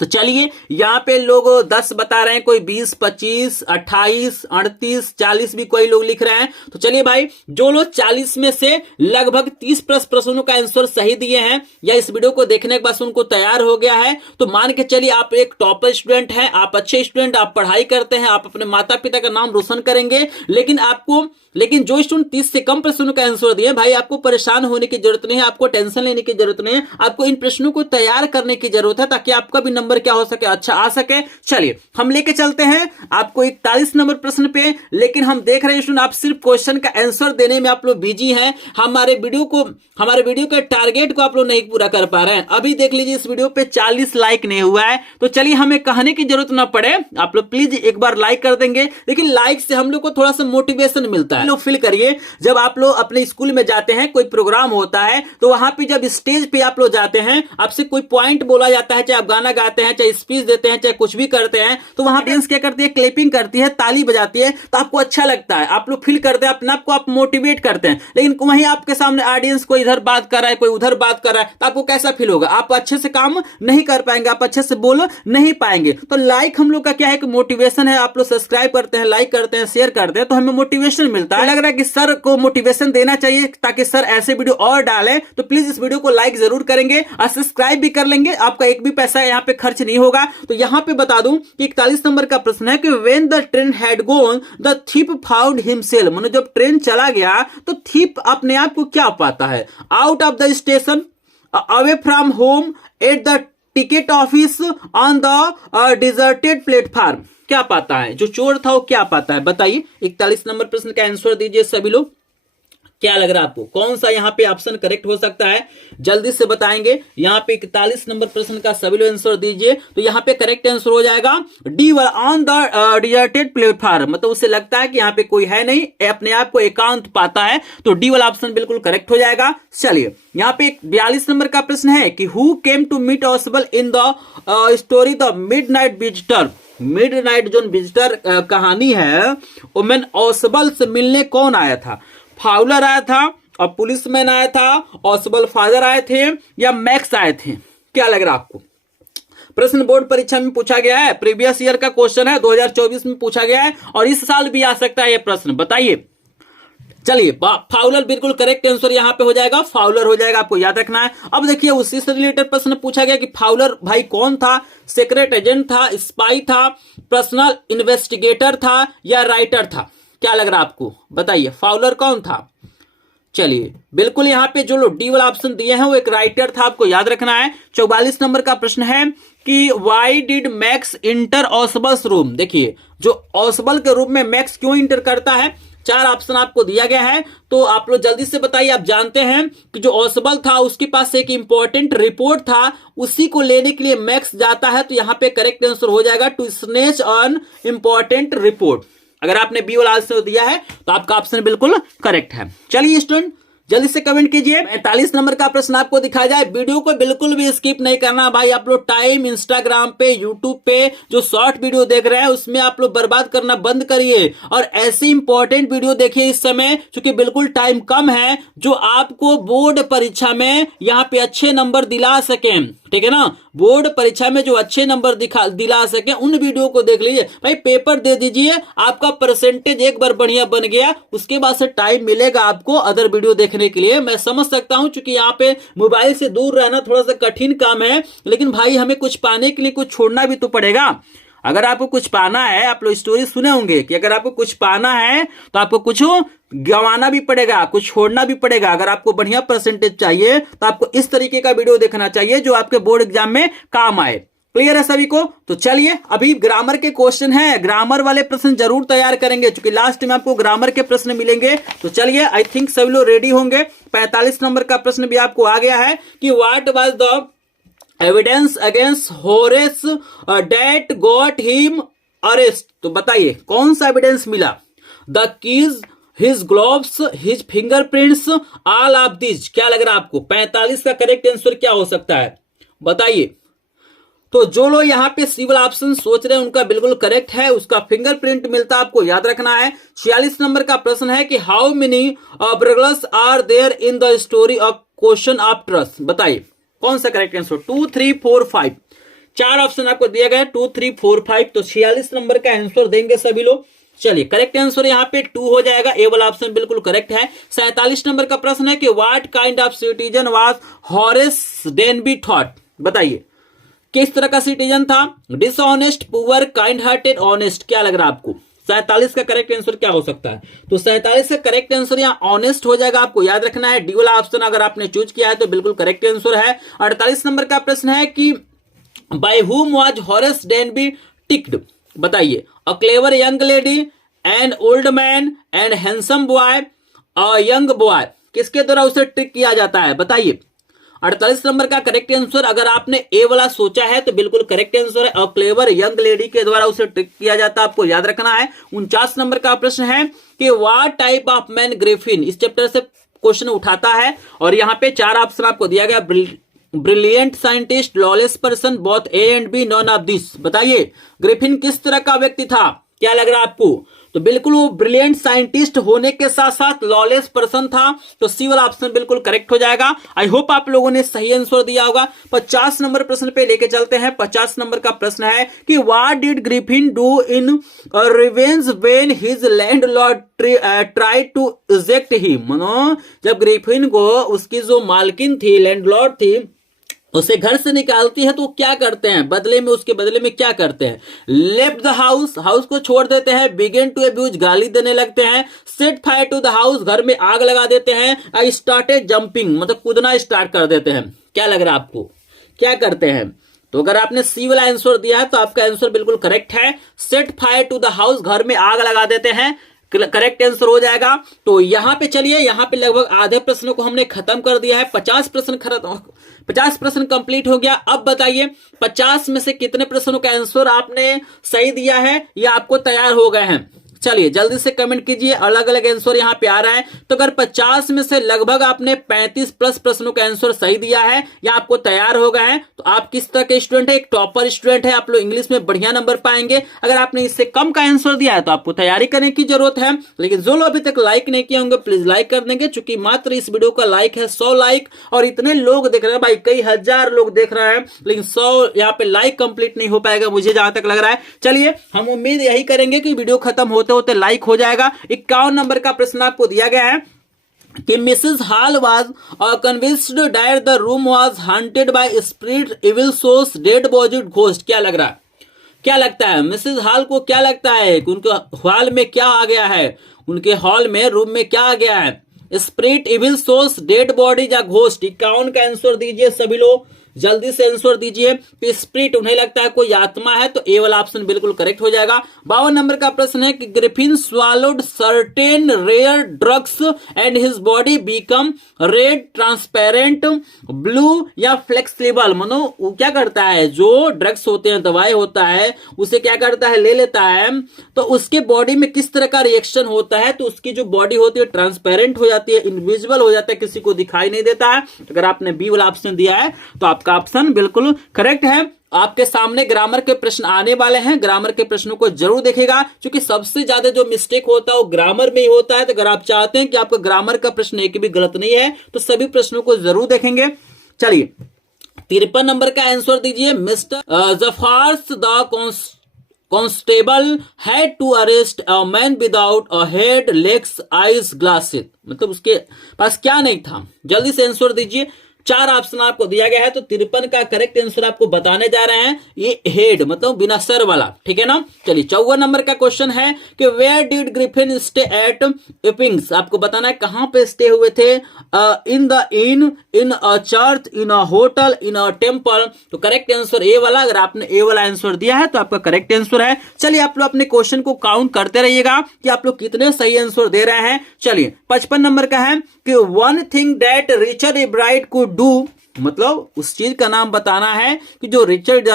तो चलिए यहाँ पे लोग 10 बता रहे हैं, कोई 20, 25, 28, 38, 40 भी कोई लोग लिख रहे हैं। तो चलिए भाई, जो लोग 40 में से लगभग 30 प्रश्नों का आंसर सही दिए हैं या इस वीडियो को देखने के बाद उनको तैयार हो गया है, तो मान के चलिए आप एक टॉपर स्टूडेंट हैं, आप अच्छे स्टूडेंट, आप पढ़ाई करते हैं, आप अपने माता पिता का नाम रोशन करेंगे। लेकिन जो स्टूडेंट 30 से कम प्रश्नों का आंसर दिए भाई, आपको परेशान होने की जरूरत नहीं है, आपको टेंशन लेने की जरूरत नहीं है, आपको इन प्रश्नों को तैयार करने की जरूरत है, ताकि आपका भी नंबर क्या हो सके, अच्छा आ सके। चलिए हम लेके चलते हैं आपको 41 नंबर प्रश्न पे। लेकिन हम देख रहे हैं स्टूडेंट आप सिर्फ क्वेश्चन का आंसर देने में आप लोग बिजी हैं, हमारे वीडियो के टारगेट को आप लोग नहीं पूरा कर पा रहे हैं। अभी देख लीजिए इस वीडियो पे 40 लाइक नहीं हुआ है। तो चलिए हमें कहने की जरूरत ना पड़े, आप लोग प्लीज एक बार लाइक कर देंगे। लेकिन लाइक से हम लोग को थोड़ा सा मोटिवेशन मिलता है। लोग फील करिए, जब आप लोग अपने स्कूल में जाते हैं, कोई प्रोग्राम होता है, तो वहां पे जब स्टेज पे आप लोग जाते हैं, आपसे कोई पॉइंट बोला जाता है, चाहे आप गाना गाते हैं, चाहे स्पीच देते हैं, चाहे कुछ भी करते हैं, तो वहां ऑडियंस क्या करती है, क्लैपिंग करती है, ताली बजाती है, तो आपको अच्छा लगता है, आप लोग फील करते हैं, अपने आप को आप मोटिवेट करते हैं। लेकिन वहीं आपके सामने ऑडियंस कोई इधर बात कर रहा है, कोई उधर बात कर रहा है, तो आपको कैसा फील होगा, आप अच्छे से काम नहीं कर पाएंगे, आप अच्छे से बोल नहीं पाएंगे। तो लाइक हम लोग का क्या है कि मोटिवेशन है, आप लोग सब्सक्राइब करते हैं, लाइक करते हैं, शेयर करते हैं, तो हमें मोटिवेशन मिलता है। लग रहा है कि सर को मोटिवेशन देना चाहिए ताकि सर ऐसे वीडियो और डालें, तो प्लीज इस वीडियो को लाइक जरूर करेंगे और सब्सक्राइब भी कर लेंगे, आपका एक भी पैसा यहाँ पे खर्च नहीं होगा। तो यहाँ पे बता दूं कि 41 नंबर का प्रश्न है कि when the train had gone the thief found himself. मतलब जब ट्रेन चला गया तो थीप अपने आप को क्या पाता है, out of the station, away from home, at the ticket office, on the deserted platform. क्या पाता है, जो चोर था वो क्या पाता है, बताइए। 41 नंबर प्रश्न का आंसर दीजिए सभी लोग। क्या लग रहा है आपको, कौन सा यहाँ पे ऑप्शन करेक्ट हो सकता है, जल्दी से बताएंगे। यहाँ पे 41 नंबर प्रश्न का सभी लोग आंसर दीजिए। तो यहाँ पे करेक्ट आंसर हो जाएगा डी वाला, ऑन द डिजर्टेड प्लेटफॉर्म। मतलब उसे लगता है कि यहाँ पे कोई है नहीं, अपने आप को एकांत पाता है, तो डी वाला ऑप्शन बिल्कुल करेक्ट हो जाएगा। चलिए यहाँ पे 42 नंबर का प्रश्न है कि who came to meet Ausable in the story the midnight visitor. Midnight जो विजिटर कहानी है, ओमेन ऑसबल से मिलने कौन आया था, फाउलर आया था और पुलिसमैन आया था, ऑसबल फादर आए थे या मैक्स आए थे। क्या लग रहा है आपको, प्रश्न बोर्ड परीक्षा में पूछा गया है, प्रीवियस ईयर का क्वेश्चन है, 2024 में पूछा गया है और इस साल भी आ सकता है यह प्रश्न, बताइए। चलिए फाउलर बिल्कुल करेक्ट आंसर यहां पे हो जाएगा, फाउलर हो जाएगा, आपको याद रखना है। अब देखिए उसी से रिलेटेड प्रश्न पूछा गया कि फाउलर भाई कौन था, सीक्रेट एजेंट था, स्पाई था, पर्सनल इन्वेस्टिगेटर था या राइटर था। क्या लग रहा है आपको, बताइए फाउलर कौन था। चलिए बिल्कुल यहाँ पे जो लोग डी वाला ऑप्शन दिए हैं वो एक राइटर था, आपको याद रखना है। 44 नंबर का प्रश्न है कि why did Max enter Ausable's room. देखिए जो ऑसबल के रूम में मैक्स क्यों इंटर करता है, 4 ऑप्शन आपको दिया गया है, तो आप लोग जल्दी से बताइए। आप जानते हैं कि जो ऑसबल था उसके पास एक इंपॉर्टेंट रिपोर्ट था, उसी को लेने के लिए मैक्स जाता है, तो यहाँ पे करेक्ट आंसर हो जाएगा to snatch on important report. अगर आपने बी वाला आंसर दिया है तो आपका ऑप्शन बिल्कुल करेक्ट है। चलिए स्टूडेंट जल्दी से कमेंट कीजिए। 45 नंबर का प्रश्न आपको दिखाया जाए। वीडियो को बिल्कुल भी स्किप नहीं करना भाई। आप लोग टाइम इंस्टाग्राम पे, यूट्यूब पे जो शॉर्ट वीडियो देख रहे हैं उसमें आप लोग बर्बाद करना बंद करिए और ऐसी इंपॉर्टेंट वीडियो देखिए इस समय, क्योंकि बिल्कुल टाइम कम है, जो आपको बोर्ड परीक्षा में यहाँ पे अच्छे नंबर दिला सके। ठीक है ना, बोर्ड परीक्षा में जो अच्छे नंबर दिला सके उन वीडियो को देख लीजिए भाई। पेपर दे दीजिए, आपका परसेंटेज एक बार बढ़िया बन गया, उसके बाद से टाइम मिलेगा आपको अदर वीडियो देखने के लिए। मैं समझ सकता हूं, क्योंकि यहाँ पे मोबाइल से दूर रहना थोड़ा सा कठिन काम है, लेकिन भाई हमें कुछ पाने के लिए कुछ छोड़ना भी तो पड़ेगा। अगर आपको कुछ पाना है, आप लोग स्टोरी सुने होंगे कि अगर आपको कुछ पाना है तो आपको कुछ गंवाना भी पड़ेगा, कुछ छोड़ना भी पड़ेगा। अगर आपको बढ़िया परसेंटेज चाहिए तो आपको इस तरीके का वीडियो देखना चाहिए जो आपके बोर्ड एग्जाम में काम आए। क्लियर है सभी को? तो चलिए, अभी ग्रामर के क्वेश्चन है, ग्रामर वाले प्रश्न जरूर तैयार करेंगे, क्योंकि लास्ट में आपको ग्रामर के प्रश्न मिलेंगे। तो चलिए, आई थिंक सभी लोग रेडी होंगे। 45 नंबर का प्रश्न भी आपको आ गया है कि what was the evidence against Horace that got him arrest. तो बताइए कौन सा एविडेंस मिला? The keys, his gloves, his fingerprints, all of this. क्या लग रहा है आपको? 45 का करेक्ट आंसर क्या हो सकता है बताइए। तो जो लोग यहाँ पे सिविल ऑप्शन सोच रहे हैं उनका बिल्कुल करेक्ट है, उसका फिंगरप्रिंट मिलता है, आपको याद रखना है। 46 नंबर का प्रश्न है कि how many burglars are there in the story of question of trust. बताइए कौन सा करेक्ट आंसर? 2, 3, 4, 5। 4 ऑप्शन आपको दिया गया, 2, 3, 4, 5। तो 46 नंबर का आंसर देंगे सभी लोग। चलिए, करेक्ट आंसर यहाँ पे 2 हो जाएगा, ए वाला ऑप्शन बिल्कुल करेक्ट है। 47 नंबर का प्रश्न है कि what kind of citizen was Horace Denby thought. बताइए किस तरह का सिटीजन था? Dishonest, poor, kind hearted, honest. क्या लग रहा है आपको? 47 का करेक्ट आंसर क्या हो सकता है? तो 47 का करेक्ट आंसर यहाँ ऑनेस्ट हो जाएगा, आपको याद रखना है। डी वाला ऑप्शन अगर आपने चूज किया है तो बिल्कुल करेक्ट आंसर है। 48 नंबर का प्रश्न है कि by whom was Horace Danby tricked. बताइए, a clever young lady, an old man, and handsome boy, a young boy. किसके द्वारा उसे ट्रिक किया जाता है? बताइए। 48 नंबर का करेक्ट आंसर अगर आपने ए वाला सोचा है तो बिल्कुल करेक्ट आंसर है, और क्लेवर यंग लेडी के द्वारा उसे ट्रिक किया जाता है, आपको याद रखना है। 49 नंबर का प्रश्न है कि what type of man Griffin. इस चैप्टर से क्वेश्चन उठाता है और यहाँ पे 4 ऑप्शन आपको दिया गया, brilliant scientist, lawless person, both A and B, none of this. बताइए ग्रिफिन किस तरह का व्यक्ति था? क्या लग रहा है आपको? तो बिल्कुल वो ब्रिलियंट साइंटिस्ट होने के साथ साथ लॉलेस पर्सन था, तो सी वाला ऑप्शन बिल्कुल करेक्ट हो जाएगा। आई होप आप लोगों ने सही आंसर दिया होगा। 50 नंबर प्रश्न पे लेके चलते हैं। 50 नंबर का प्रश्न है कि what did Griffin do in revenge when his landlord tried to eject him. जब ग्रिफिन को उसकी जो मालकिन थी, लैंडलॉर्ड थी, उसे घर से निकालती है तो क्या करते हैं बदले में? उसके बदले में क्या करते हैं? लेफ्ट द हाउस, हाउस को छोड़ देते हैं। बिगिन टू अब्यूज, गाली देने लगते हैं। Set fire to the house, घर में आग लगा देते हैं। आई स्टार्टेड जंपिंग, मतलब कूदना स्टार्ट कर देते हैं। क्या लग रहा है आपको? क्या करते हैं? तो अगर आपने सी वाला आंसर दिया है तो आपका आंसर बिल्कुल करेक्ट है। Set fire to the house, घर में आग लगा देते हैं, करेक्ट आंसर हो जाएगा। तो यहां पे चलिए, यहां पे लगभग आधे प्रश्नों को हमने खत्म कर दिया है। 50 प्रश्न कंप्लीट हो गया। अब बताइए 50 में से कितने प्रश्नों का आंसर आपने सही दिया है या आपको तैयार हो गए हैं? चलिए जल्दी से कमेंट कीजिए, अलग अलग आंसर यहां पे आ रहा है। तो अगर 50 में से लगभग आपने 35 प्लस प्रश्नों का आंसर सही दिया है या आपको तैयार हो गए हैं, तो आप किस तरह के स्टूडेंट है? एक टॉपर स्टूडेंट है, आप लोग इंग्लिश में बढ़िया नंबर पाएंगे। अगर आपने इससे कम का आंसर दिया है तो आपको तैयारी करने की जरूरत है। लेकिन जो लोग अभी तक लाइक नहीं किए होंगे प्लीज लाइक कर देंगे, चूंकि मात्र इस वीडियो का लाइक है 100 लाइक, और इतने लोग देख रहे हैं भाई, कई हजार लोग देख रहे हैं, लेकिन 100 यहाँ पे लाइक कंप्लीट नहीं हो पाएगा मुझे जहां तक लग रहा है। चलिए हम उम्मीद यही करेंगे कि वीडियो खत्म होते होते लाइक हो जाएगा। 51 नंबर का प्रश्न आपको दिया गया है कि Mrs Hall was convinced that the room was haunted by spirit, evil souls, dead body, ghost. क्या लग रहा है? क्या लगता है मिसेस हॉल को? क्या लगता है कि उनके हॉल में क्या आ गया है? उनके हॉल में, रूम में क्या आ गया है? Spirit, evil souls, dead body या घोस्ट? 51 का आंसर दीजिए सभी लोग। जल्दी से आंसर दीजिए। तो स्पिरिट उन्हें लगता है कोई आत्मा है, तो ए वाला ऑप्शन बिल्कुल करेक्ट हो जाएगा। 52 नंबर का प्रश्न है कि Griffin swallowed certain rare drugs and his body become red, transparent, blue या फ्लेक्सिबल। मनो वो क्या करता है, जो ड्रग्स होते हैं, दवाई होता है, उसे क्या करता है, ले लेता है, तो उसके बॉडी में किस तरह का रिएक्शन होता है, तो उसकी जो बॉडी होती है ट्रांसपेरेंट हो जाती है, इनविजिबल हो जाता है, किसी को दिखाई नहीं देता है। अगर आपने बी वाला ऑप्शन दिया है तो आपका ऑप्शन बिल्कुल करेक्ट है। आपके सामने ग्रामर के प्रश्न आने वाले हैं, ग्रामर के प्रश्नों को जरूर देखेगा, क्योंकि सबसे ज्यादा जो मिस्टेक होता है वो ग्रामर में ही होता है। तो अगर आप चाहते हैं कि आपका ग्रामर का प्रश्न एक भी गलत नहीं है तो सभी प्रश्नों को जरूर देखेंगे। चलिए 53 नंबर का आंसर दीजिए। Mister Jaffers the constable had to arrest a man without a head, legs, eyes, glasses. मतलब उसके पास क्या नहीं था, जल्दी से आंसर दीजिए। 4 ऑप्शन आपको दिया गया है, तो 53 का करेक्ट आंसर आपको बताने जा रहे हैं, ये हेड मतलब बिना सर वाला, ठीक है ना। चलिए 54 नंबर का क्वेश्चन है कि where did Griffin stay at Iping's. आपको बताना है कहां पे स्टे हुए थे, in the inn a church, in a hotel, in a temple. तो करेक्ट आंसर ए वाला, अगर आपने ए वाला आंसर दिया है तो आपका करेक्ट आंसर है। चलिए आप लोग अपने क्वेश्चन को काउंट करते रहिएगा कि आप लोग कितने सही आंसर दे रहे हैं। चलिए 55 नंबर का है कि one thing that Richard Ebright could do, मतलब उस चीज का नाम बताना है कि जो रिचर्ड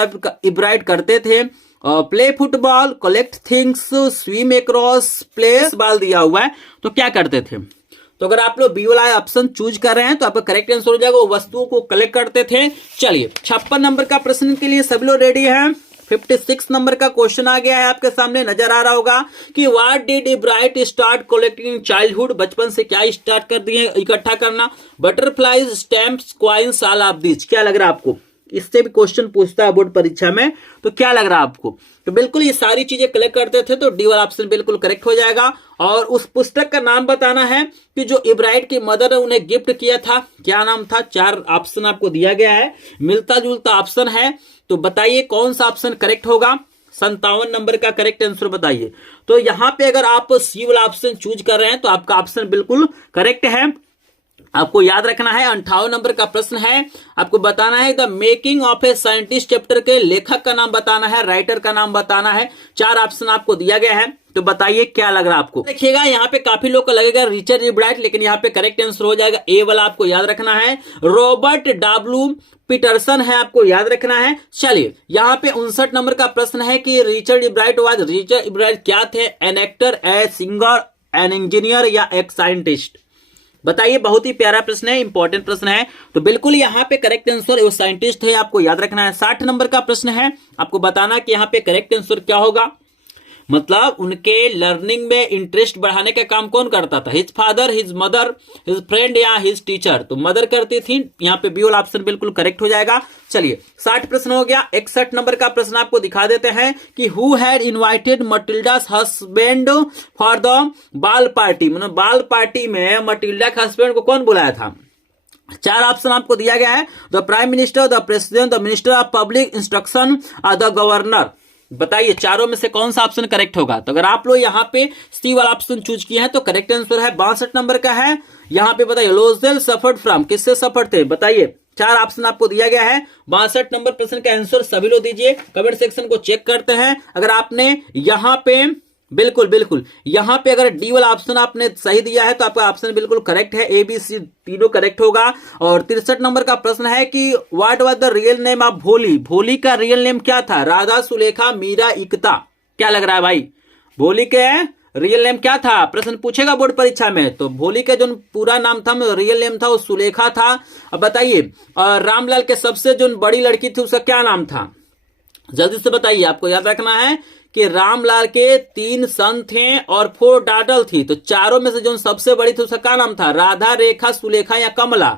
इब्राइट करते थे। Play football, collect things, swim across, place ball दिया हुआ है, तो क्या करते थे। तो अगर आप लोग बी वाला ऑप्शन चूज कर रहे हैं तो आपका करेक्ट आंसर हो जाएगा, वो वस्तुओं को कलेक्ट करते थे। चलिए 56 नंबर का प्रश्न के लिए सभी लोग रेडी हैं। 56 नंबर का क्वेश्चन आ गया है, आपके सामने नजर आ रहा होगा कि what did Ebright start collecting childhood. बचपन से क्या स्टार्ट कर दिए इकट्ठा करना, butterflies, stamps, coins, all of this. क्या लग रहा है आपको, इससे भी क्वेश्चन पूछता है बोर्ड परीक्षा में, तो क्या लग रहा है आपको। तो बिल्कुल ये सारी चीजें कलेक्ट करते थे, तो डी वाला ऑप्शन बिल्कुल करेक्ट हो जाएगा। और उस पुस्तक का नाम बताना है कि जो इब्राइट की मदर ने उन्हें गिफ्ट किया था, क्या नाम था। 4 ऑप्शन आपको दिया गया है, मिलता जुलता ऑप्शन है, तो बताइए कौन सा ऑप्शन करेक्ट होगा। 57 नंबर का करेक्ट आंसर बताइए। तो यहां पे अगर आप सी वाला ऑप्शन चूज कर रहे हैं तो आपका ऑप्शन बिल्कुल करेक्ट है। आपको याद रखना है 58 नंबर का प्रश्न है, आपको बताना है the making of a scientist chapter के लेखक का नाम बताना है, राइटर का नाम बताना है। 4 ऑप्शन आपको दिया गया है, तो बताइए क्या लग रहा है आपको। देखिएगा यहाँ पे काफी लोग को लगेगा रिचर्ड इब्राइट, लेकिन यहाँ पे करेक्ट आंसर हो जाएगा ए वाला, आपको याद रखना है। रॉबर्ट डब्ल्यू पीटरसन है, आपको याद रखना है। चलिए यहाँ पे 59 नंबर का प्रश्न है कि रिचर्ड इब्राइट क्या थे, an actor, a singer, an engineer या एक साइंटिस्ट। बताइए, बहुत ही प्यारा प्रश्न है, इंपॉर्टेंट प्रश्न है। तो बिल्कुल यहाँ पे करेक्ट आंसर वो साइंटिस्ट है, आपको याद रखना है। 60 नंबर का प्रश्न है, आपको बताना कि यहाँ पे करेक्ट आंसर क्या होगा। मतलब उनके लर्निंग में इंटरेस्ट बढ़ाने का काम कौन करता था, his father, his mother, his friend या हिज टीचर। तो मदर करती थी, यहाँ पे बी वाला ऑप्शन बिल्कुल करेक्ट हो जाएगा। चलिए 60 प्रश्न हो गया। 61 नंबर का प्रश्न आपको दिखा देते हैं कि who had invited Matilda's husband for the ball party. मतलब बाल पार्टी में मटिल्डा के हस्बैंड को कौन बुलाया था। 4 ऑप्शन आपको दिया गया है, the prime minister, the president, the minister of public instruction, the governor. बताइए चारों में से कौन सा ऑप्शन करेक्ट होगा। तो अगर आप लोग यहाँ पे सी वाला ऑप्शन चूज किए हैं तो करेक्ट आंसर है 62 नंबर का है। यहाँ पे बताइए लोजेल सफर्ड फ्रॉम, किससे सफर थे, बताइए। 4 ऑप्शन आपको दिया गया है। 62 नंबर प्रश्न का आंसर सभी लोग दीजिए, कमेंट सेक्शन को चेक करते हैं। अगर आपने यहाँ पे बिल्कुल यहाँ पे अगर डी वाला ऑप्शन आपने सही दिया है तो आपका ऑप्शन बिल्कुल करेक्ट है, ए बी सी तीनों करेक्ट होगा। और 63 नंबर का प्रश्न है कि what was the real name of भोली। भोली का रियल नेम क्या था, राधा, सुलेखा, मीरा, इकता। क्या लग रहा है भाई, भोली के रियल नेम क्या था, प्रश्न पूछेगा बोर्ड परीक्षा में। तो भोली का जो पूरा नाम था, रियल नेम था, वो सुलेखा था। अब बताइए रामलाल के सबसे जो बड़ी लड़की थी उसका क्या नाम था, जल्दी से बताइए। आपको याद रखना है कि रामलाल के 3 सन थे और 4 डॉटर थी। तो चारों में से जो सबसे बड़ी थी उसका क्या नाम था, राधा, रेखा, सुलेखा या कमला।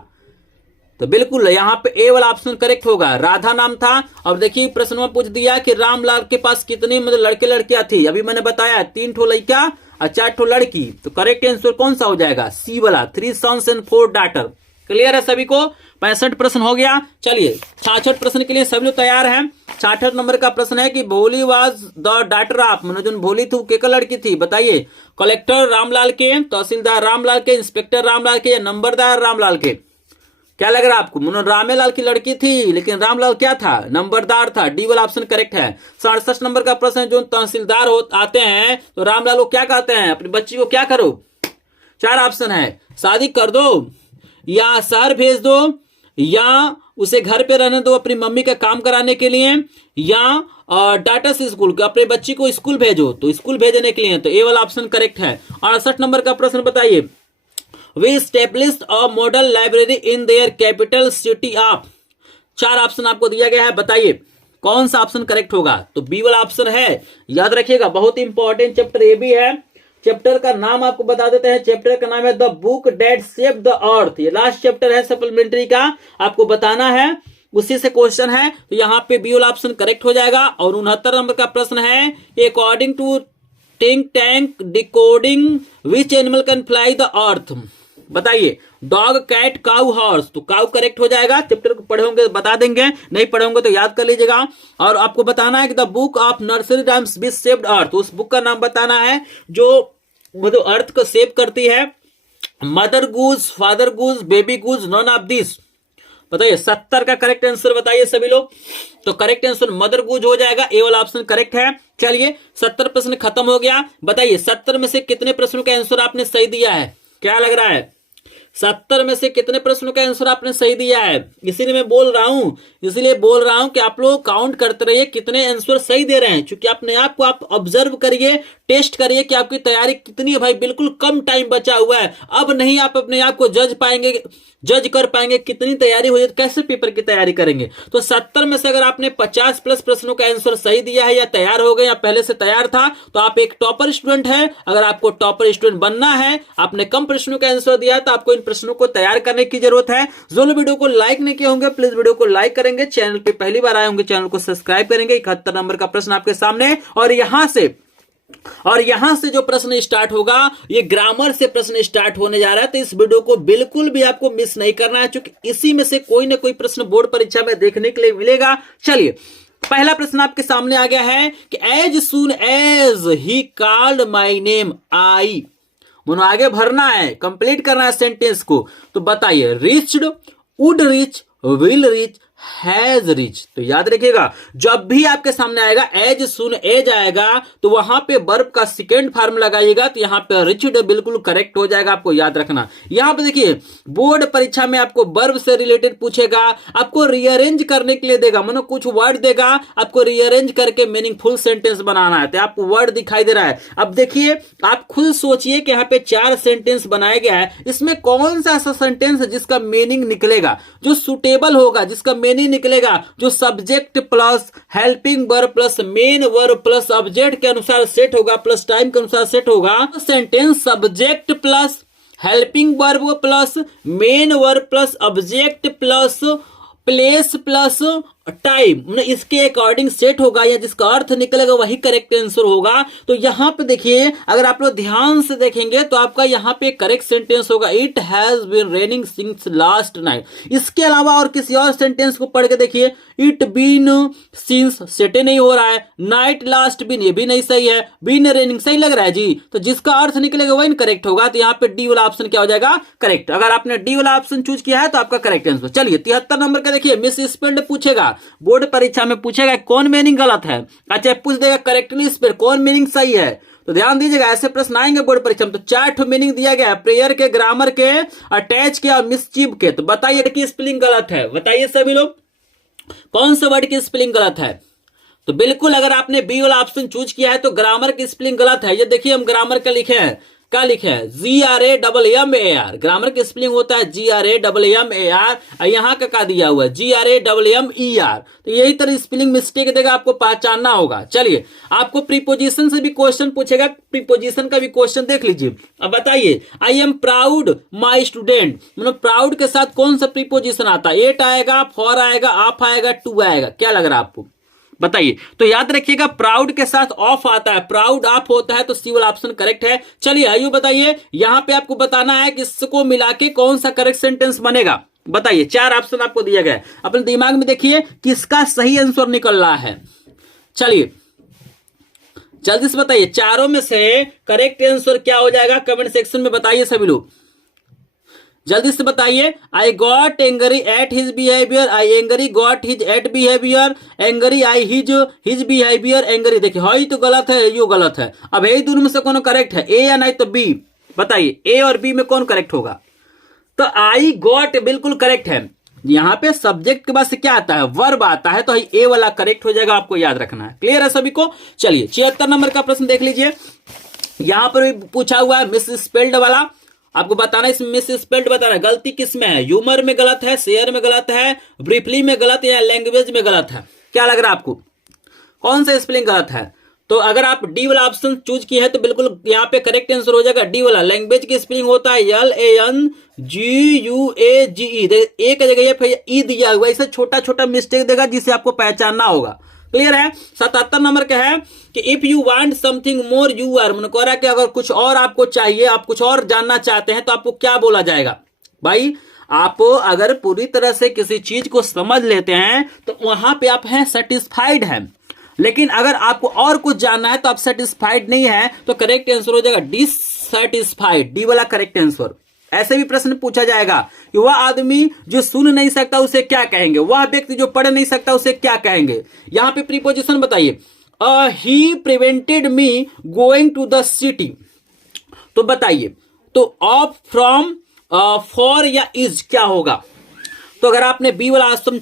तो बिल्कुल यहाँ पे ए वाला ऑप्शन करेक्ट होगा, राधा नाम था। अब देखिए प्रश्न में पूछ दिया कि रामलाल के पास कितनी मतलब लड़के लड़कियां थी। अभी मैंने बताया 3 ठो लड़का और 4 ठो लड़की। तो करेक्ट आंसर कौन सा हो जाएगा, सी वाला, 3 सन्स एंड 4 डॉटर। क्लियर है सभी को। 65 प्रश्न हो गया। चलिए 66 प्रश्न के लिए सभी लोग तैयार हैं। 66 नंबर का प्रश्न है कि भोली वाज द डॉटर ऑफ, मनोजन भोली थी के लड़की थी, बताइए। कलेक्टर रामलाल के, तहसीलदार रामलाल के, इंस्पेक्टर रामलाल के या नंबरदार रामलाल के। क्या लग रहा है आपको? रामेलाल की लड़की थी, लेकिन रामलाल क्या था? नंबरदार था। डी वाला ऑप्शन करेक्ट है। 67 नंबर का प्रश्न है, जो तहसीलदार आते हैं तो रामलाल को क्या कहते हैं? अपनी बच्ची को क्या करो? 4 ऑप्शन है, शादी कर दो, या शहर भेज दो, या उसे घर पे रहने दो अपनी मम्मी का काम कराने के लिए, या टाटा से स्कूल, अपने बच्ची को स्कूल भेजो, तो स्कूल भेजने के लिए। तो ए वाला ऑप्शन करेक्ट है। 68 नंबर का प्रश्न बताइए, we established a model library in their capital city of. 4 option आपको दिया गया है, बताइए कौन सा ऑप्शन करेक्ट होगा? तो बी वाला ऑप्शन है। याद रखिएगा, बहुत इंपॉर्टेंट चैप्टर ये भी है। चैप्टर का नाम आपको बता देते हैं, चैप्टर का नाम है the book that shaped the earth. ये लास्ट चैप्टर है सप्लीमेंट्री का, आपको बताना है, उसी से क्वेश्चन है। तो यहाँ पे बी वाला ऑप्शन करेक्ट हो जाएगा। और 69 नंबर का प्रश्न है, according to think tank decoding which animal can fly the earth. बताइए, डॉग, कैट, काउ, हॉर्स। तो काउ करेक्ट हो जाएगा। चैप्टर को पढ़े होंगे तो बता देंगे, नहीं पढ़े होंगे तो याद कर लीजिएगा। और आपको बताना है कि the book of nursery rhymes which shaped earth. उस बुक का नाम बताना है जो मतलब अर्थ को शेप करती है। Mother goose, father goose, baby goose, non of this. बताइए 70 का करेक्ट आंसर बताइए सभी लोग। तो करेक्ट आंसर मदर गूज हो जाएगा, ए वाला ऑप्शन करेक्ट है। चलिए 70 प्रश्न खत्म हो गया। बताइए 70 में से कितने प्रश्नों का आंसर आपने सही दिया है? क्या लग रहा है? 70 में से कितने प्रश्नों का आंसर आपने सही दिया है? इसीलिए मैं बोल रहा हूं कि आप लोग काउंट करते रहिए कितने आंसर सही दे रहे हैं, क्योंकि अपने आप को आप ऑब्जर्व करिए, टेस्ट करिए कि आपकी तैयारी कितनी है। भाई बिल्कुल कम टाइम बचा हुआ है, अब नहीं आप अपने आप को जज कर पाएंगे कितनी तैयारी हुई है, तो कैसे पेपर की तैयारी करेंगे? तो 70 में से अगर आपने 50 प्लस प्रश्नों का आंसर सही दिया है, या तैयार हो गए, या पहले से तैयार था, तो आप एक टॉपर स्टूडेंट है। अगर आपको टॉपर स्टूडेंट बनना है, आपने कम प्रश्नों का आंसर दिया, तो आपको इन प्रश्नों को तैयार करने की जरूरत है। जो लोग वीडियो को लाइक नहीं किए होंगे, प्लीज वीडियो को लाइक करेंगे। चैनल पे पहली बार आए होंगे, चैनल को सब्सक्राइब करेंगे। 71 नंबर का प्रश्न आपके सामने, और यहां से जो प्रश्न स्टार्ट होगा, ये ग्रामर से प्रश्न स्टार्ट होने जा रहा है। तो इस वीडियो को बिल्कुल भी आपको मिस नहीं करना है, क्योंकि इसी में से कोई ना कोई प्रश्न बोर्ड परीक्षा में देखने के लिए मिलेगा। चलिए पहला प्रश्न आपके सामने आ गया है कि as soon as he called my name I. मुझे आगे भरना है, कंप्लीट करना है सेंटेंस को। तो बताइए, reached, would reach, will reach, has reach. तो याद रखिएगा, जब भी आपके सामने आएगा एज सुन एज आएगा, तो वहां पे वर्ब का सेकेंड फॉर्म लगाइएगा। तो यहां पे रिच्ड बिल्कुल करेक्ट हो जाएगा, आपको याद रखना। यहां पे देखिए, बोर्ड परीक्षा में आपको वर्ब से रिलेटेड पूछेगा, आपको रीअरेंज करने के लिए देगा, मतलब कुछ वर्ड देगा, आपको रीअरेंज करके मीनिंगफुल सेंटेंस बनाना है। तो आपको वर्ड दिखाई दे रहा है। अब देखिए, आप खुद सोचिए कि यहाँ पे 4 सेंटेंस बनाया गया है, इसमें कौन सा ऐसा सेंटेंस है जिसका मीनिंग निकलेगा, जो सुटेबल होगा, जिसका मीनिंग निकलेगा, जो subject plus helping verb plus main verb plus object के अनुसार सेट होगा, प्लस टाइम के अनुसार सेट होगा। Sentence subject plus helping verb plus main verb plus object plus place plus time, इसके अकॉर्डिंग सेट होगा, या जिसका अर्थ निकलेगा वही करेक्ट आंसर होगा। तो यहां पे देखिए, अगर आप लोग ध्यान से देखेंगे तो आपका यहां पे करेक्ट सेंटेंस होगा, it has been raining since last night. इसके अलावा और किसी और सेंटेंस को पढ़ के देखिए, इट बीन सिंस सेट नहीं हो रहा है, नाइट लास्ट बीन ये भी नहीं सही है, बीन रेनिंग सही लग रहा है जी। तो जिसका अर्थ निकलेगा वही करेक्ट होगा। तो यहाँ पे डी वाला ऑप्शन क्या हो जाएगा? करेक्ट। अगर आपने डी वाला ऑप्शन चूज किया है तो आपका करेक्ट आंसर। चलिए 73 नंबर का देखिए, मिस स्पेल्ड पूछेगा, बोर्ड परीक्षा में पूछेगा कौन मीनिंग गलत है, अच्छा पूछ देगा करेक्टली स्पेल, कौन मीनिंग सही है। तो ध्यान दीजिएगा, ऐसे प्रश्न आएंगे बोर्ड परीक्षा में। तो 4 मीनिंग दिया गया है, प्रेयर के, ग्रामर के, अटैच के और मिसचीव के। तो बताइए कि स्पेलिंग गलत है, बताइए सभी लोग कौन सा वर्ड की स्पेलिंग गलत है। तो बिल्कुल अगर आपने बी वाला ऑप्शन चूज किया है तो ग्रामर की स्पेलिंग गलत है। ये देखिए, हम ग्रामर का लिखे हैं, क्या लिखे हैं? GRAMMAR। ग्रामर की स्पेलिंग होता है GRAMMAR। यहाँ का दिया हुआ है GRAMMER। तो यही तरह स्पेलिंग मिस्टेक देगा, आपको पहचानना होगा। चलिए, आपको प्रीपोजिशन से भी क्वेश्चन पूछेगा, प्रीपोजिशन का भी क्वेश्चन देख लीजिए। अब बताइए, I am proud my student, मतलब प्राउड के साथ कौन सा प्रीपोजिशन आता है? एट आएगा, फॉर आएगा, ऑफ आएगा, टू आएगा, क्या लग रहा है आपको? बताइए। तो याद रखिएगा, प्राउड के साथ ऑफ आता है, प्राउड ऑफ होता है, तो सी वाला ऑप्शन करेक्ट है। चलिए आइए बताइए, यहां पे आपको बताना है कि इसको मिला के कौन सा करेक्ट सेंटेंस बनेगा। बताइए, 4 ऑप्शन आपको दिया गया है, अपने दिमाग में देखिए किसका सही आंसर निकल रहा है। चलिए जल्दी से बताइए, चारों में से करेक्ट आंसर क्या हो जाएगा? कमेंट सेक्शन में बताइए सभी लोग। जल्दी से बताइए। I got angry at his behaviour, I angry got his at behaviour, angry I his behaviour, angry. देखिए हई तो गलत है, यो गलत है। अब यही दोनों में से कौन करेक्ट है, ए या नहीं तो बी? बताइए ए और बी में कौन करेक्ट होगा? तो आई गॉट बिल्कुल करेक्ट है। यहां पे सब्जेक्ट के बाद से क्या आता है, वर्ब आता है, तो ए वाला करेक्ट हो जाएगा, आपको याद रखना है। क्लियर है सभी को? चलिए 76 नंबर का प्रश्न देख लीजिए। यहां पर भी पूछा हुआ है मिस स्पेल्ड वाला, आपको बताना इसमें मिस स्पेल्ड बताना गलती किस में है, ह्यूमर में गलत है, शेयर में गलत है, ब्रीफली में गलत है, या लैंग्वेज में गलत है। क्या लग रहा है आपको, कौन सा स्पेलिंग गलत है? तो अगर आप डी वाला ऑप्शन चूज किए हैं तो बिल्कुल यहाँ पे करेक्ट आंसर हो जाएगा डी वाला। लैंग्वेज की स्पेलिंग होता है LANGUAGE, ए की जगह फिर ई दिया हुआ, इसे छोटा छोटा मिस्टेक देगा जिसे आपको पहचानना होगा। क्लियर है? 77 नंबर का है कि if you want something more you are, मन कह रहा है कि अगर कुछ और आपको चाहिए, आप कुछ और जानना चाहते हैं तो आपको क्या बोला जाएगा? भाई आप अगर पूरी तरह से किसी चीज को समझ लेते हैं तो वहां पे आप हैं सेटिस्फाइड हैं, लेकिन अगर आपको और कुछ जानना है तो आप सेटिस्फाइड नहीं है, तो करेक्ट आंसर हो जाएगा डिससैटिस्फाइड, डी वाला करेक्ट आंसर। ऐसे भी प्रश्न पूछा जाएगा कि वह आदमी जो सुन नहीं सकता उसे क्या कहेंगे, वह व्यक्ति जो पढ़ नहीं सकता उसे क्या कहेंगे। यहां पे प्रीपोजिशन बताइए, he prevented me going to the city, तो बताइए तो ऑफ, फ्रॉम, फॉर या इज क्या होगा? तो अगर आपने बी वाला ऑप्शन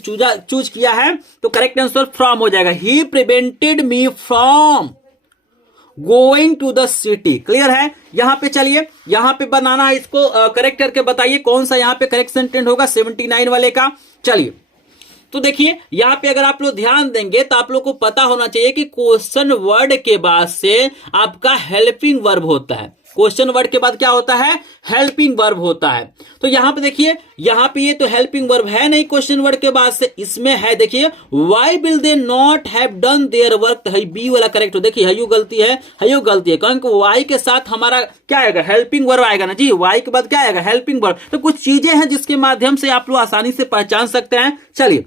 चूज किया है तो करेक्ट आंसर फ्रॉम हो जाएगा। He prevented me from going to the city. Clear है? यहां पे चलिए, यहां पे बनाना है इसको करेक्ट करके बताइए कौन सा यहां पे करेक्ट सेंटेंस होगा 79 वाले का। चलिए तो देखिए यहां पे अगर आप लोग ध्यान देंगे तो आप लोग को पता होना चाहिए कि क्वेश्चन वर्ड के बाद से आपका हेल्पिंग वर्ब होता है। क्वेश्चन वर्ड के बाद क्या होता है? हेल्पिंग वर्ब होता है। तो यहां पे देखिए, यहां पे ये तो हेल्पिंग वर्ब है नहीं क्वेश्चन वर्ड के बाद से, इसमें है देखिए why will they not have done their work, है बी वाला करेक्ट हो। देखिए हयू गलती है, हयू गलती है, क्योंकि वाई के साथ हमारा क्या आएगा? हेल्पिंग वर्ब आएगा ना जी, वाई के बाद क्या आएगा? Helping verb. तो कुछ चीजें हैं जिसके माध्यम से आप लोग आसानी से पहचान सकते हैं। चलिए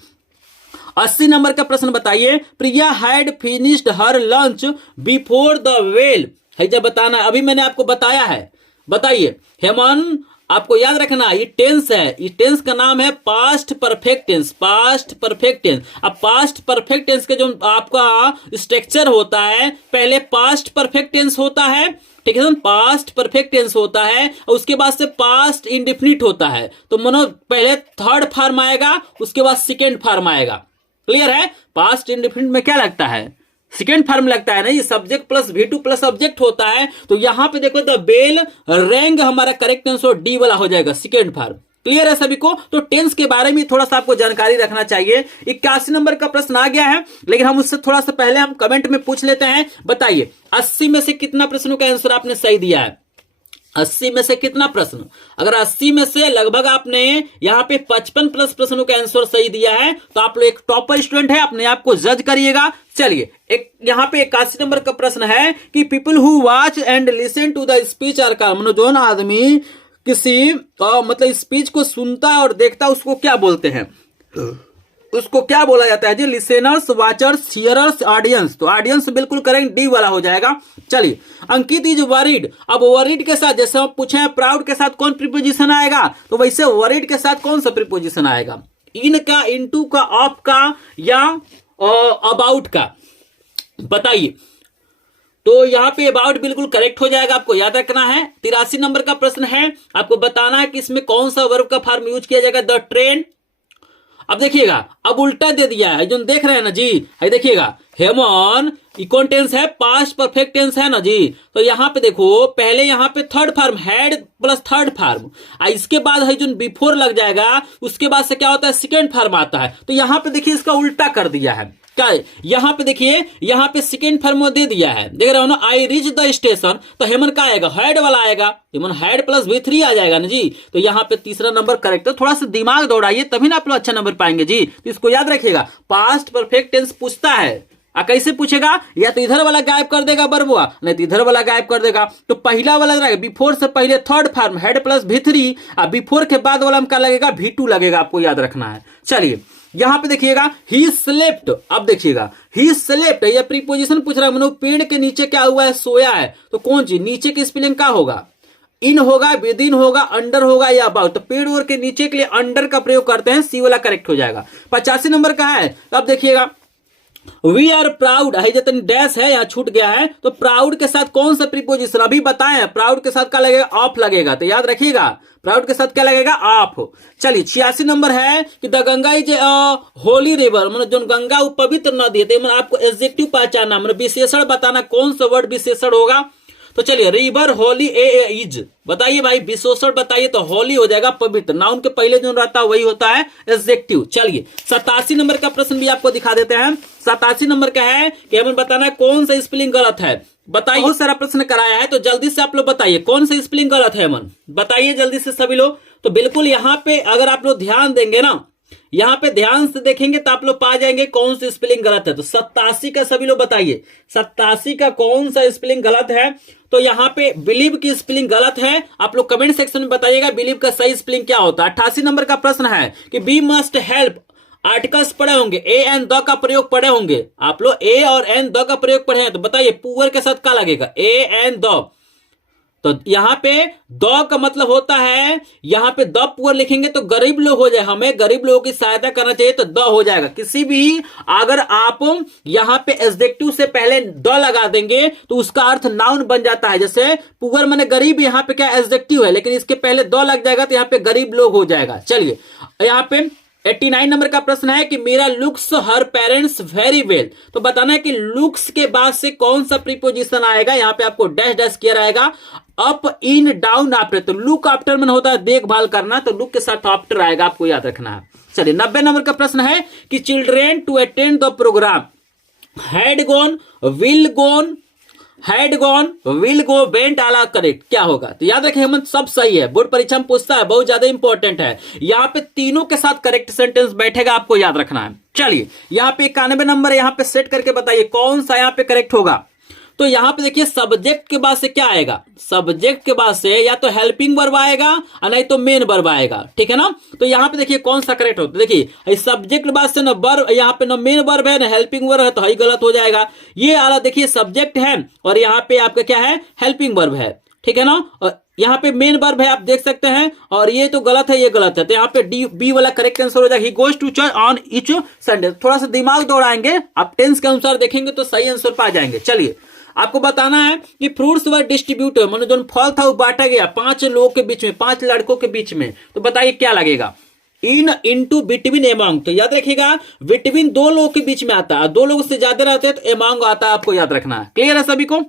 80 नंबर का प्रश्न बताइए, Priya had finished her lunch before the well, है जब बताना, अभी मैंने आपको बताया है। बताइए हेमन, आपको याद रखना ये टेंस है, ये टेंस का नाम है past perfect tense, past perfect tense. अब पास्ट परफेक्ट टेंस के जो आपका स्ट्रक्चर होता है, पहले पास्ट परफेक्ट टेंस होता है, ठीक है, पास्ट परफेक्ट टेंस होता है, और उसके बाद से पास्ट इंडेफिनिट होता है। तो मानो पहले थर्ड फॉर्म आएगा, उसके बाद सेकेंड फॉर्म आएगा। क्लियर है? पास्ट इंडेफिनिट में क्या लगता है? सेकेंड फॉर्म लगता है ना, ये subject plus V2 plus object होता है। तो यहां पे देखो द बेल रैंग हमारा करेक्ट आंसर डी वाला हो जाएगा, सेकेंड फॉर्म। क्लियर है सभी को? तो टेंस के बारे में थोड़ा सा आपको जानकारी रखना चाहिए। 81 नंबर का प्रश्न आ गया है, लेकिन हम उससे थोड़ा सा पहले हम कमेंट में पूछ लेते हैं। बताइए 80 में से कितना प्रश्नों का आंसर आपने सही दिया है? 80 में से कितना प्रश्न? अगर 80 में से लगभग आपने यहां पे 55 प्लस प्रश्नों का आंसर सही दिया है तो आप लोग एक टॉपर स्टूडेंट है, अपने आप को जज करिएगा। चलिए एक यहां पे 81 नंबर का प्रश्न है कि people who watch and listen to the speech are called, जो ना आदमी किसी मतलब स्पीच को सुनता और देखता उसको क्या बोलते हैं? उसको क्या बोला जाता है जी? लिसेनर्स, वाचर्स, हियरर्स, ऑडियंस। तो ऑडियंस बिल्कुल करेक्ट डी वाला हो जाएगा। चलिए अंकित इज वरीड, अब वरीड के साथ जैसे हम पूछे हैं प्राउड के साथ कौन प्रीपोजिशन आएगा, तो वैसे वरीड के साथ कौन सा प्रीपोजिशन आएगा? इन का, इनटू का, ऑफ का, या अबाउट का? बताइए। तो यहां पे अबाउट बिल्कुल करेक्ट हो जाएगा, आपको याद रखना है। 83 नंबर का प्रश्न है, आपको बताना है कि इसमें कौन सा वर्ब का फॉर्म यूज किया जाएगा? The train. अब देखिएगा, अब उल्टा दे दिया है, जो देख रहे हैं ना जी, है देखिएगा हेमन इक्वल टेंस है, पास्ट परफेक्ट टेंस है ना जी। तो यहां पे देखो पहले यहां पे third form had plus third form, इसके बाद है जो बिफोर लग जाएगा, उसके बाद से क्या होता है? सेकेंड फॉर्म आता है। तो यहां पे देखिए इसका उल्टा कर दिया है। क्या यहां पे देखिए, यहां पे सेकेंड फॉर्म दे दिया है, देख रहे हो ना, आई रीच द स्टेशन। तो हेमन का आएगा? हैड वाला आएगा, हेमन हैड प्लस V3 आ जाएगा ना जी। तो यहां पे तीसरा नंबर करेक्ट है। थोड़ा सा दिमाग दौड़ाइए तभी ना आप लोग अच्छा नंबर पाएंगे जी। तो इसको याद रखिएगा, पास्ट परफेक्ट टेंस पूछता है, कैसे पूछेगा? या तो इधर वाला गायब कर देगा बर्बुआ, नहीं तो इधर वाला गायब कर देगा। तो पहला वाला रहेगा बिफोर से पहले third form had plus V3, और बिफोर के बाद वाला में क्या लगेगा? V2 लगेगा, आपको याद रखना है। चलिए यहां पे देखिएगा ही स्लेप्ट, अब देखिएगा ही स्लेप्ट, ये प्रीपोजिशन पूछ रहा है, मनो पेड़ के नीचे क्या हुआ है? सोया है। तो कौन चीज नीचे की स्पेलिंग क्या होगा? इन होगा, विद इन होगा, अंडर होगा या अबाउट। तो पेड़ ओर के नीचे के लिए अंडर का प्रयोग करते हैं, सी वाला करेक्ट हो जाएगा। 85 नंबर का है, अब देखिएगा वी आर प्राउड, जतन डैश है, यहां छूट गया है। तो प्राउड के साथ कौन सा प्रीपोजिशन अभी बताएं, प्राउड के साथ क्या लगेगा, ऑफ लगेगा। तो याद रखिएगा प्राउड के साथ क्या लगेगा, ऑफ। चलिए 86 नंबर है कि the Ganga is Holi river, मतलब जो गंगा वो पवित्र नदी है। तो आपको एडजेक्टिव पहचानना, मतलब विशेषण बताना, कौन सा वर्ड विशेषण होगा। तो चलिए रिवर होली इज, बताइए भाई विशेषण बताइए। तो होली हो जाएगा पवित्र, नाउन के पहले जो रहता है वही होता है एडजेक्टिव। चलिए 87 नंबर का प्रश्न भी आपको दिखा देते हैं। 87 नंबर का है कि हमें बताना है कौन सा स्पेलिंग गलत है। बताइए, बहुत सारा प्रश्न कराया है तो जल्दी से आप लोग बताइए कौन सा स्पेलिंग गलत है। मन बताइए जल्दी से सभी लोग। तो बिल्कुल यहाँ पे अगर आप लोग ध्यान देंगे ना, यहाँ पे ध्यान से देखेंगे तो आप लोग पा जाएंगे कौन सी स्पेलिंग गलत है। तो 87 का सभी लोग बताइए 87 का कौन सा स्पेलिंग गलत है। तो यहाँ पे बिलीव की स्पेलिंग गलत है, आप लोग कमेंट सेक्शन में बताइएगा बिलीव का सही स्पेलिंग क्या होता है। 88 नंबर का प्रश्न है कि बी मस्ट हेल्प, आर्टिकल्स पढ़े होंगे, ए एंड द का प्रयोग पढ़े होंगे आप लोग, ए और एंड द का प्रयोग पढ़े हैं। तो बताइए पुअर के साथ क्या लगेगा, ए एंड द। तो यहाँ पे द का मतलब होता है, यहाँ पे द पुअर लिखेंगे तो गरीब लोग हो जाए, हमें गरीब लोगों की सहायता करना चाहिए तो द हो जाएगा। किसी भी अगर आप यहाँ पे एडजेक्टिव से पहले द लगा देंगे तो उसका अर्थ नाउन बन जाता है। जैसे पुअर माने गरीब, यहाँ पे क्या एडजेक्टिव है, लेकिन इसके पहले द लग जाएगा तो यहाँ पे गरीब लोग हो जाएगा। चलिए यहाँ पे 89 नंबर का प्रश्न है कि मेरा लुक्स हर पेरेंट्स वेरी वेल। तो बताना है कि लुक्स के बाद से कौन सा प्रीपोजिशन आएगा। यहाँ पे आपको डैश डैश किया रहेगा, अप इन डाउन आफ्टर। तो लुक आफ्टर में होता है देखभाल करना, तो लुक के साथ आफ्टर आएगा, आपको याद रखना है। चलिए 90 नंबर का प्रश्न है कि children to attend the programme had gone, will gone, had gone, will go, went आला करेक्ट क्या होगा। तो याद रखिए हम सब सही है, बोर्ड परीक्षा में पूछता है, बहुत ज्यादा इंपॉर्टेंट है। यहाँ पे तीनों के साथ करेक्ट सेंटेंस बैठेगा, आपको याद रखना है। चलिए यहाँ पे 91 नंबर यहाँ पे सेट करके बताइए कौन सा यहाँ पे करेक्ट होगा। तो यहाँ पे देखिए सब्जेक्ट के बाद से क्या आएगा, सब्जेक्ट के बाद से या तो हेल्पिंग वर्ब आएगा और नहीं तो मेन वर्ब आएगा, ठीक है ना। तो यहाँ पे देखिए कौन सा करेक्ट होता है। देखिए सब्जेक्ट के बाद से ना वर्ब, यहाँ पे ना मेन वर्ब है ना हेल्पिंग वर्ब है, तो ही गलत हो जाएगा। ये आला देखिए सब्जेक्ट है और यहाँ पे आपका क्या है, हेल्पिंग वर्ब है, ठीक है ना। और यहाँ पे मेन वर्ब है, आप देख सकते हैं, और ये तो गलत है, ये गलत है। तो यहाँ पे डी बी वाला करेक्ट आंसर हो जाएगा, he goes to church on each Sunday. थोड़ा सा दिमाग दौड़ाएंगे, आप टेंस के अनुसार देखेंगे तो सही आंसर पा जाएंगे। चलिए आपको बताना है कि फ्रूट्स वर डिस्ट्रीब्यूटेड, मतलब जो फल था वो बांटा गया 5 लोगों के बीच में, 5 लड़कों के बीच में। तो बताइए क्या लगेगा, इन, इनटू, बिटवीन, एमंग। तो याद रखिएगा बिटवीन 2 लोगों के बीच में आता है, 2 लोगों से ज्यादा रहते हैं तो एमंग आता है, आपको याद रखना है। क्लियर है सभी को।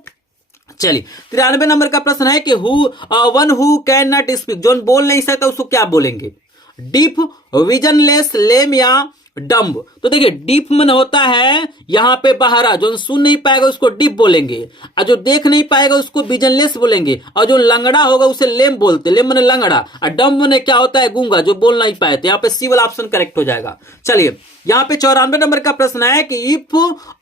चलिए 93 नंबर का प्रश्न है कि one who can not speak, जो बोल नहीं सकता उसको क्या बोलेंगे, डीफ, विजनलेस, लेम या डम्ब। तो देखिए डीप मन होता है यहाँ पे बहरा, जो सुन नहीं पाएगा उसको डीप बोलेंगे, और जो देख नहीं पाएगा उसको विजनलेस बोलेंगे, और जो लंगड़ा होगा उसे लेम बोलते, लेम मने लंगड़ा, और डम्ब मने क्या होता है, गूंगा, जो बोल नहीं पाए। तो यहाँ पे सी वाला ऑप्शन करेक्ट हो जाएगा। चलिए यहाँ पे 94 नंबर का प्रश्न है कि if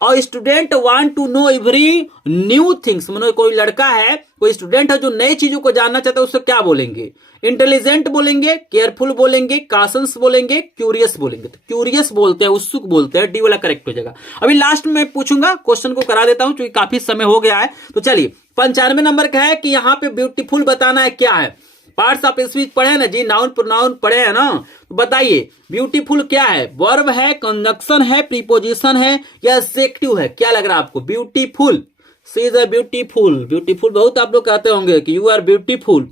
a student want to know every new things, मतलब कोई लड़का है, कोई स्टूडेंट है जो नई चीजों को जानना चाहता है, उसको क्या बोलेंगे, इंटेलिजेंट बोलेंगे, केयरफुल बोलेंगे, काशंस बोलेंगे, क्यूरियस बोलेंगे। तो क्यूरियस बोलते हैं, उत्सुक बोलते हैं, डी वाला करेक्ट हो जाएगा। अभी लास्ट में पूछूंगा, क्वेश्चन को करा देता हूं क्योंकि काफी समय हो गया है। तो चलिए 95 नंबर का है कि यहाँ पे ब्यूटीफुल बताना है क्या है। पार्ट्स ऑफ स्पीच पढ़े हैं ना जी, नाउन प्रोनाउन पढ़े हैं ना, तो बताइए ब्यूटीफुल क्या है, वर्ब है, कंजक्शन है, प्रीपोजिशन है या एडजेक्टिव है, क्या लग रहा है आपको। Beautiful, she is a beautiful, beautiful बहुत आप लोग कहते होंगे कि यू आर ब्यूटीफुल,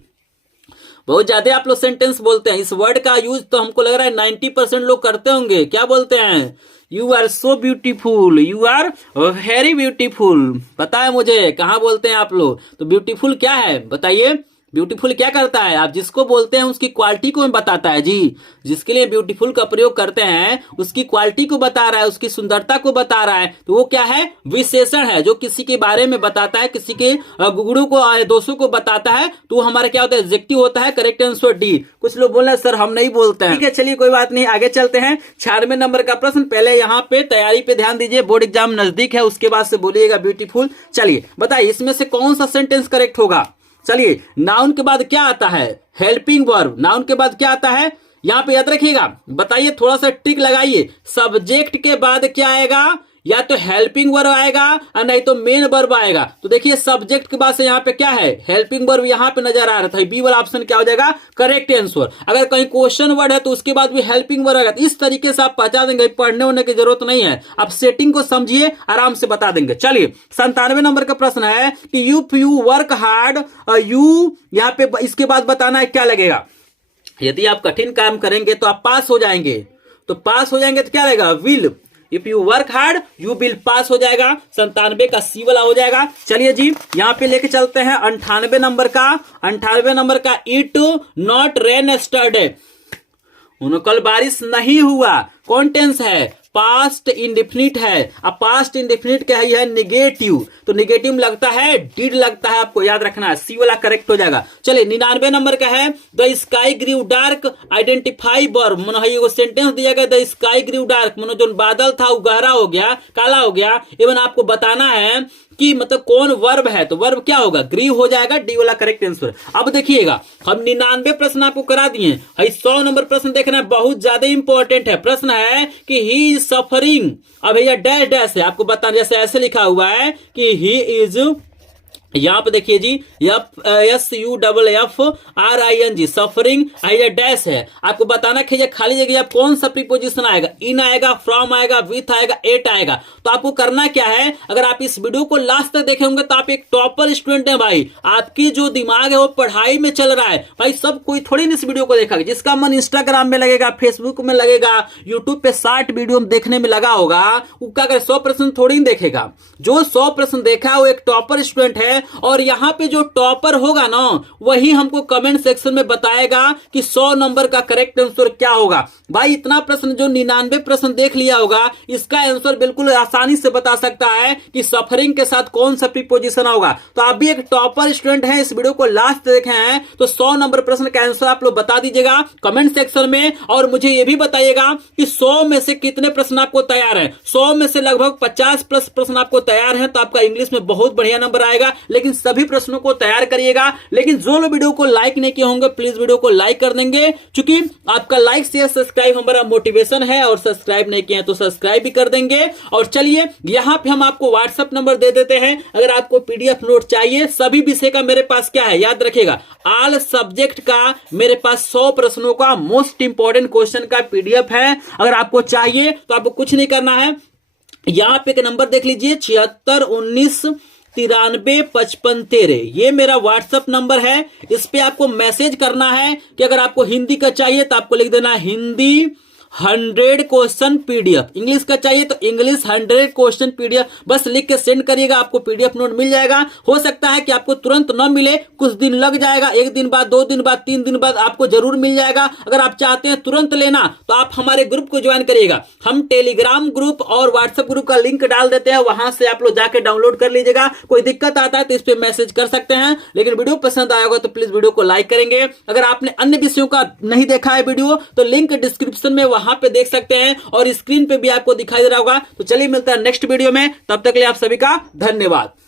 बहुत ज्यादा आप लोग सेंटेंस बोलते हैं। इस वर्ड का यूज तो हमको लग रहा है 90% लोग करते होंगे। क्या बोलते हैं, you are so beautiful, you are very beautiful. पता है मुझे कहाँ बोलते हैं आप लोग। तो ब्यूटीफुल क्या है बताइए, ब्यूटीफुल क्या करता है, आप जिसको बोलते हैं उसकी क्वालिटी को बताता है जी। जिसके लिए ब्यूटीफुल का प्रयोग करते हैं उसकी क्वालिटी को बता रहा है, उसकी सुंदरता को बता रहा है। तो वो क्या है, विशेषण है, जो किसी के बारे में बताता है, किसी के गुणों को, दोषों को बताता है। तो हमारा क्या होता है, एडजेक्टिव होता है। Correct answer D. कुछ लोग बोल रहे हैं सर हम नहीं बोलते हैं, ठीक है चलिए कोई बात नहीं, आगे चलते हैं। 96 नंबर का प्रश्न, पहले यहाँ पे तैयारी पे ध्यान दीजिए, बोर्ड एग्जाम नजदीक है, उसके बाद से बोलिएगा ब्यूटीफुल। चलिए बताइए इसमें से कौन सा सेंटेंस करेक्ट होगा। चलिए नाउन के बाद क्या आता है, हेल्पिंग वर्ब। नाउन के बाद क्या आता है, यहाँ पे याद रखिएगा, बताइए थोड़ा सा ट्रिक लगाइए। सब्जेक्ट के बाद क्या आएगा, या तो हेल्पिंग वर्ब आएगा और नहीं तो मेन वर्ब आएगा। तो देखिए सब्जेक्ट के बाद से यहाँ पे क्या है, हेल्पिंग वर्ब यहाँ पे नजर आ रहा था, बी वाला ऑप्शन क्या हो जाएगा, करेक्ट आंसर। अगर कहीं क्वेश्चन वर्ड है तो उसके बाद भी हेल्पिंग वर्ब आएगा। इस तरीके से आप बता देंगे, पढ़ने होने की जरूरत नहीं है, आप सेटिंग को समझिए, आराम से बता देंगे। चलिए 97 नंबर का प्रश्न है कि यू वर्क हार्ड, यू यहाँ पे इसके बाद बताना है क्या लगेगा। यदि आप कठिन काम करेंगे तो आप पास हो जाएंगे, तो पास हो जाएंगे तो क्या रहेगा, will. If you work hard you will pass हो जाएगा। 97 का सी वाला हो जाएगा। चलिए जी यहां पे लेके चलते हैं 98 नंबर का। 98 नंबर का इट नॉट रेन यस्टरडे, कल बारिश नहीं हुआ। कौन टेंस है, पास्ट इंडेफिनिट है। अब पास्ट इंडेफिनिट क्या है, निगेटिव, तो निगेटिव में लगता है डिड लगता है, आपको याद रखना है, सी वाला करेक्ट हो जाएगा। चलिए 99 नंबर का है the sky grew dark, identify verb, मनो है सेंटेंस दिया गया द स्काई ग्रीव डार्क, मनो जो बादल था वो गहरा हो गया, काला हो गया। इवन आपको बताना है कि मतलब कौन वर्ब है, तो वर्ब क्या होगा, ग्रीव हो जाएगा, डी वाला करेक्ट आंसर। अब देखिएगा हम 99 प्रश्न आपको करा दिए, 100 नंबर प्रश्न देखना है, बहुत ज्यादा इंपॉर्टेंट है। प्रश्न है कि ही इज सफरिंग, अब भैया डैश डैश है, आपको बताना, जैसे ऐसे लिखा हुआ है कि ही इज, यहां पे देखिए जी SUFFRING सफरिंग, डैश है। आपको बताना कि खाली जगह आप कौन सा प्रीपोजिशन आएगा, इन आएगा, फ्रॉम आएगा, विथ आएगा, एट आएगा। तो आपको करना क्या है, अगर आप इस वीडियो को लास्ट तक देखे होंगे तो आप एक टॉपर स्टूडेंट हैं भाई, आपकी जो दिमाग है वो पढ़ाई में चल रहा है भाई। सब कोई थोड़ी इस वीडियो को देखा, जिसका मन इंस्टाग्राम में लगेगा, फेसबुक में लगेगा, यूट्यूब पे 60 वीडियो देखने में लगा होगा, वो क्या कर 100 प्रश्न थोड़ी देखेगा। जो 100 प्रश्न देखा वो एक टॉपर स्टूडेंट है। और यहां पे जो टॉपर होगा ना वही हमको कमेंट सेक्शन में बताएगा कि 100 नंबर का करेक्ट आंसर क्या होगा। भाई इतना प्रश्न जो 99 प्रश्न देख लिया होगा, इसका आंसर बिल्कुल आसानी से बता सकता है कि सफरिंग के साथ कौन सा प्रीपोजिशन होगा। तो आप भी एक टॉपर स्टूडेंट हैं, इस वीडियो को लास्ट देखे हैं तो 100 नंबर प्रश्न का आंसर आप लोग बता दीजिएगा कमेंट सेक्शन में। और मुझे यह भी बताइएगा कि 100 में से कितने प्रश्न आपको तैयार है। 100 में से लगभग 50 प्लस प्रश्न आपको तैयार है तो आपका इंग्लिश में बहुत बढ़िया नंबर आएगा। लेकिन सभी प्रश्नों को तैयार करिएगा। लेकिन जो लोग वीडियो को लाइक नहीं किए होंगे प्लीज वीडियो को लाइक कर देंगे, क्योंकि आपका लाइक शेयर सब्सक्राइब हमारा मोटिवेशन है। और सब्सक्राइब नहीं किए हैं तो सब्सक्राइब भी कर देंगे। और चलिए यहां पे हम आपको व्हाट्सएप नंबर दे देते हैं, अगर आपको पीडीएफ नोट चाहिए सभी विषय का मेरे पास क्या है, याद रखिएगा ऑल सब्जेक्ट का मेरे पास 100 प्रश्नों का मोस्ट इंपॉर्टेंट क्वेश्चन का पीडीएफ है। अगर आपको चाहिए तो आपको कुछ नहीं करना है, यहां पे एक नंबर देख लीजिए 7619935513, ये मेरा व्हाट्सएप नंबर है। इस पे आपको मैसेज करना है कि अगर आपको हिंदी का चाहिए तो आपको लिख देना हिंदी 100 क्वेश्चन पीडीएफ, इंग्लिश का चाहिए तो इंग्लिश 100 क्वेश्चन पीडीएफ, बस लिख के सेंड करिएगा, आपको पीडीएफ नोट मिल जाएगा। हो सकता है कि आपको तुरंत न मिले, कुछ दिन लग जाएगा, 1 दिन बाद, 2 दिन बाद, 3 दिन बाद आपको जरूर मिल जाएगा। अगर आप चाहते हैं तुरंत लेना तो आप हमारे ग्रुप को ज्वाइन करिएगा। हम टेलीग्राम ग्रुप और व्हाट्सएप ग्रुप का लिंक डाल देते हैं, वहां से आप लोग जाके डाउनलोड कर लीजिएगा। कोई दिक्कत आता है तो इस पे मैसेज कर सकते हैं। लेकिन वीडियो पसंद आया होगा तो प्लीज वीडियो को लाइक करेंगे। अगर आपने अन्य विषयों का नहीं देखा है वीडियो तो लिंक डिस्क्रिप्शन में वहां पे देख सकते हैं और स्क्रीन पे भी आपको दिखाई दे रहा होगा। तो चलिए मिलता है नेक्स्ट वीडियो में, तब तक के लिए आप सभी का धन्यवाद।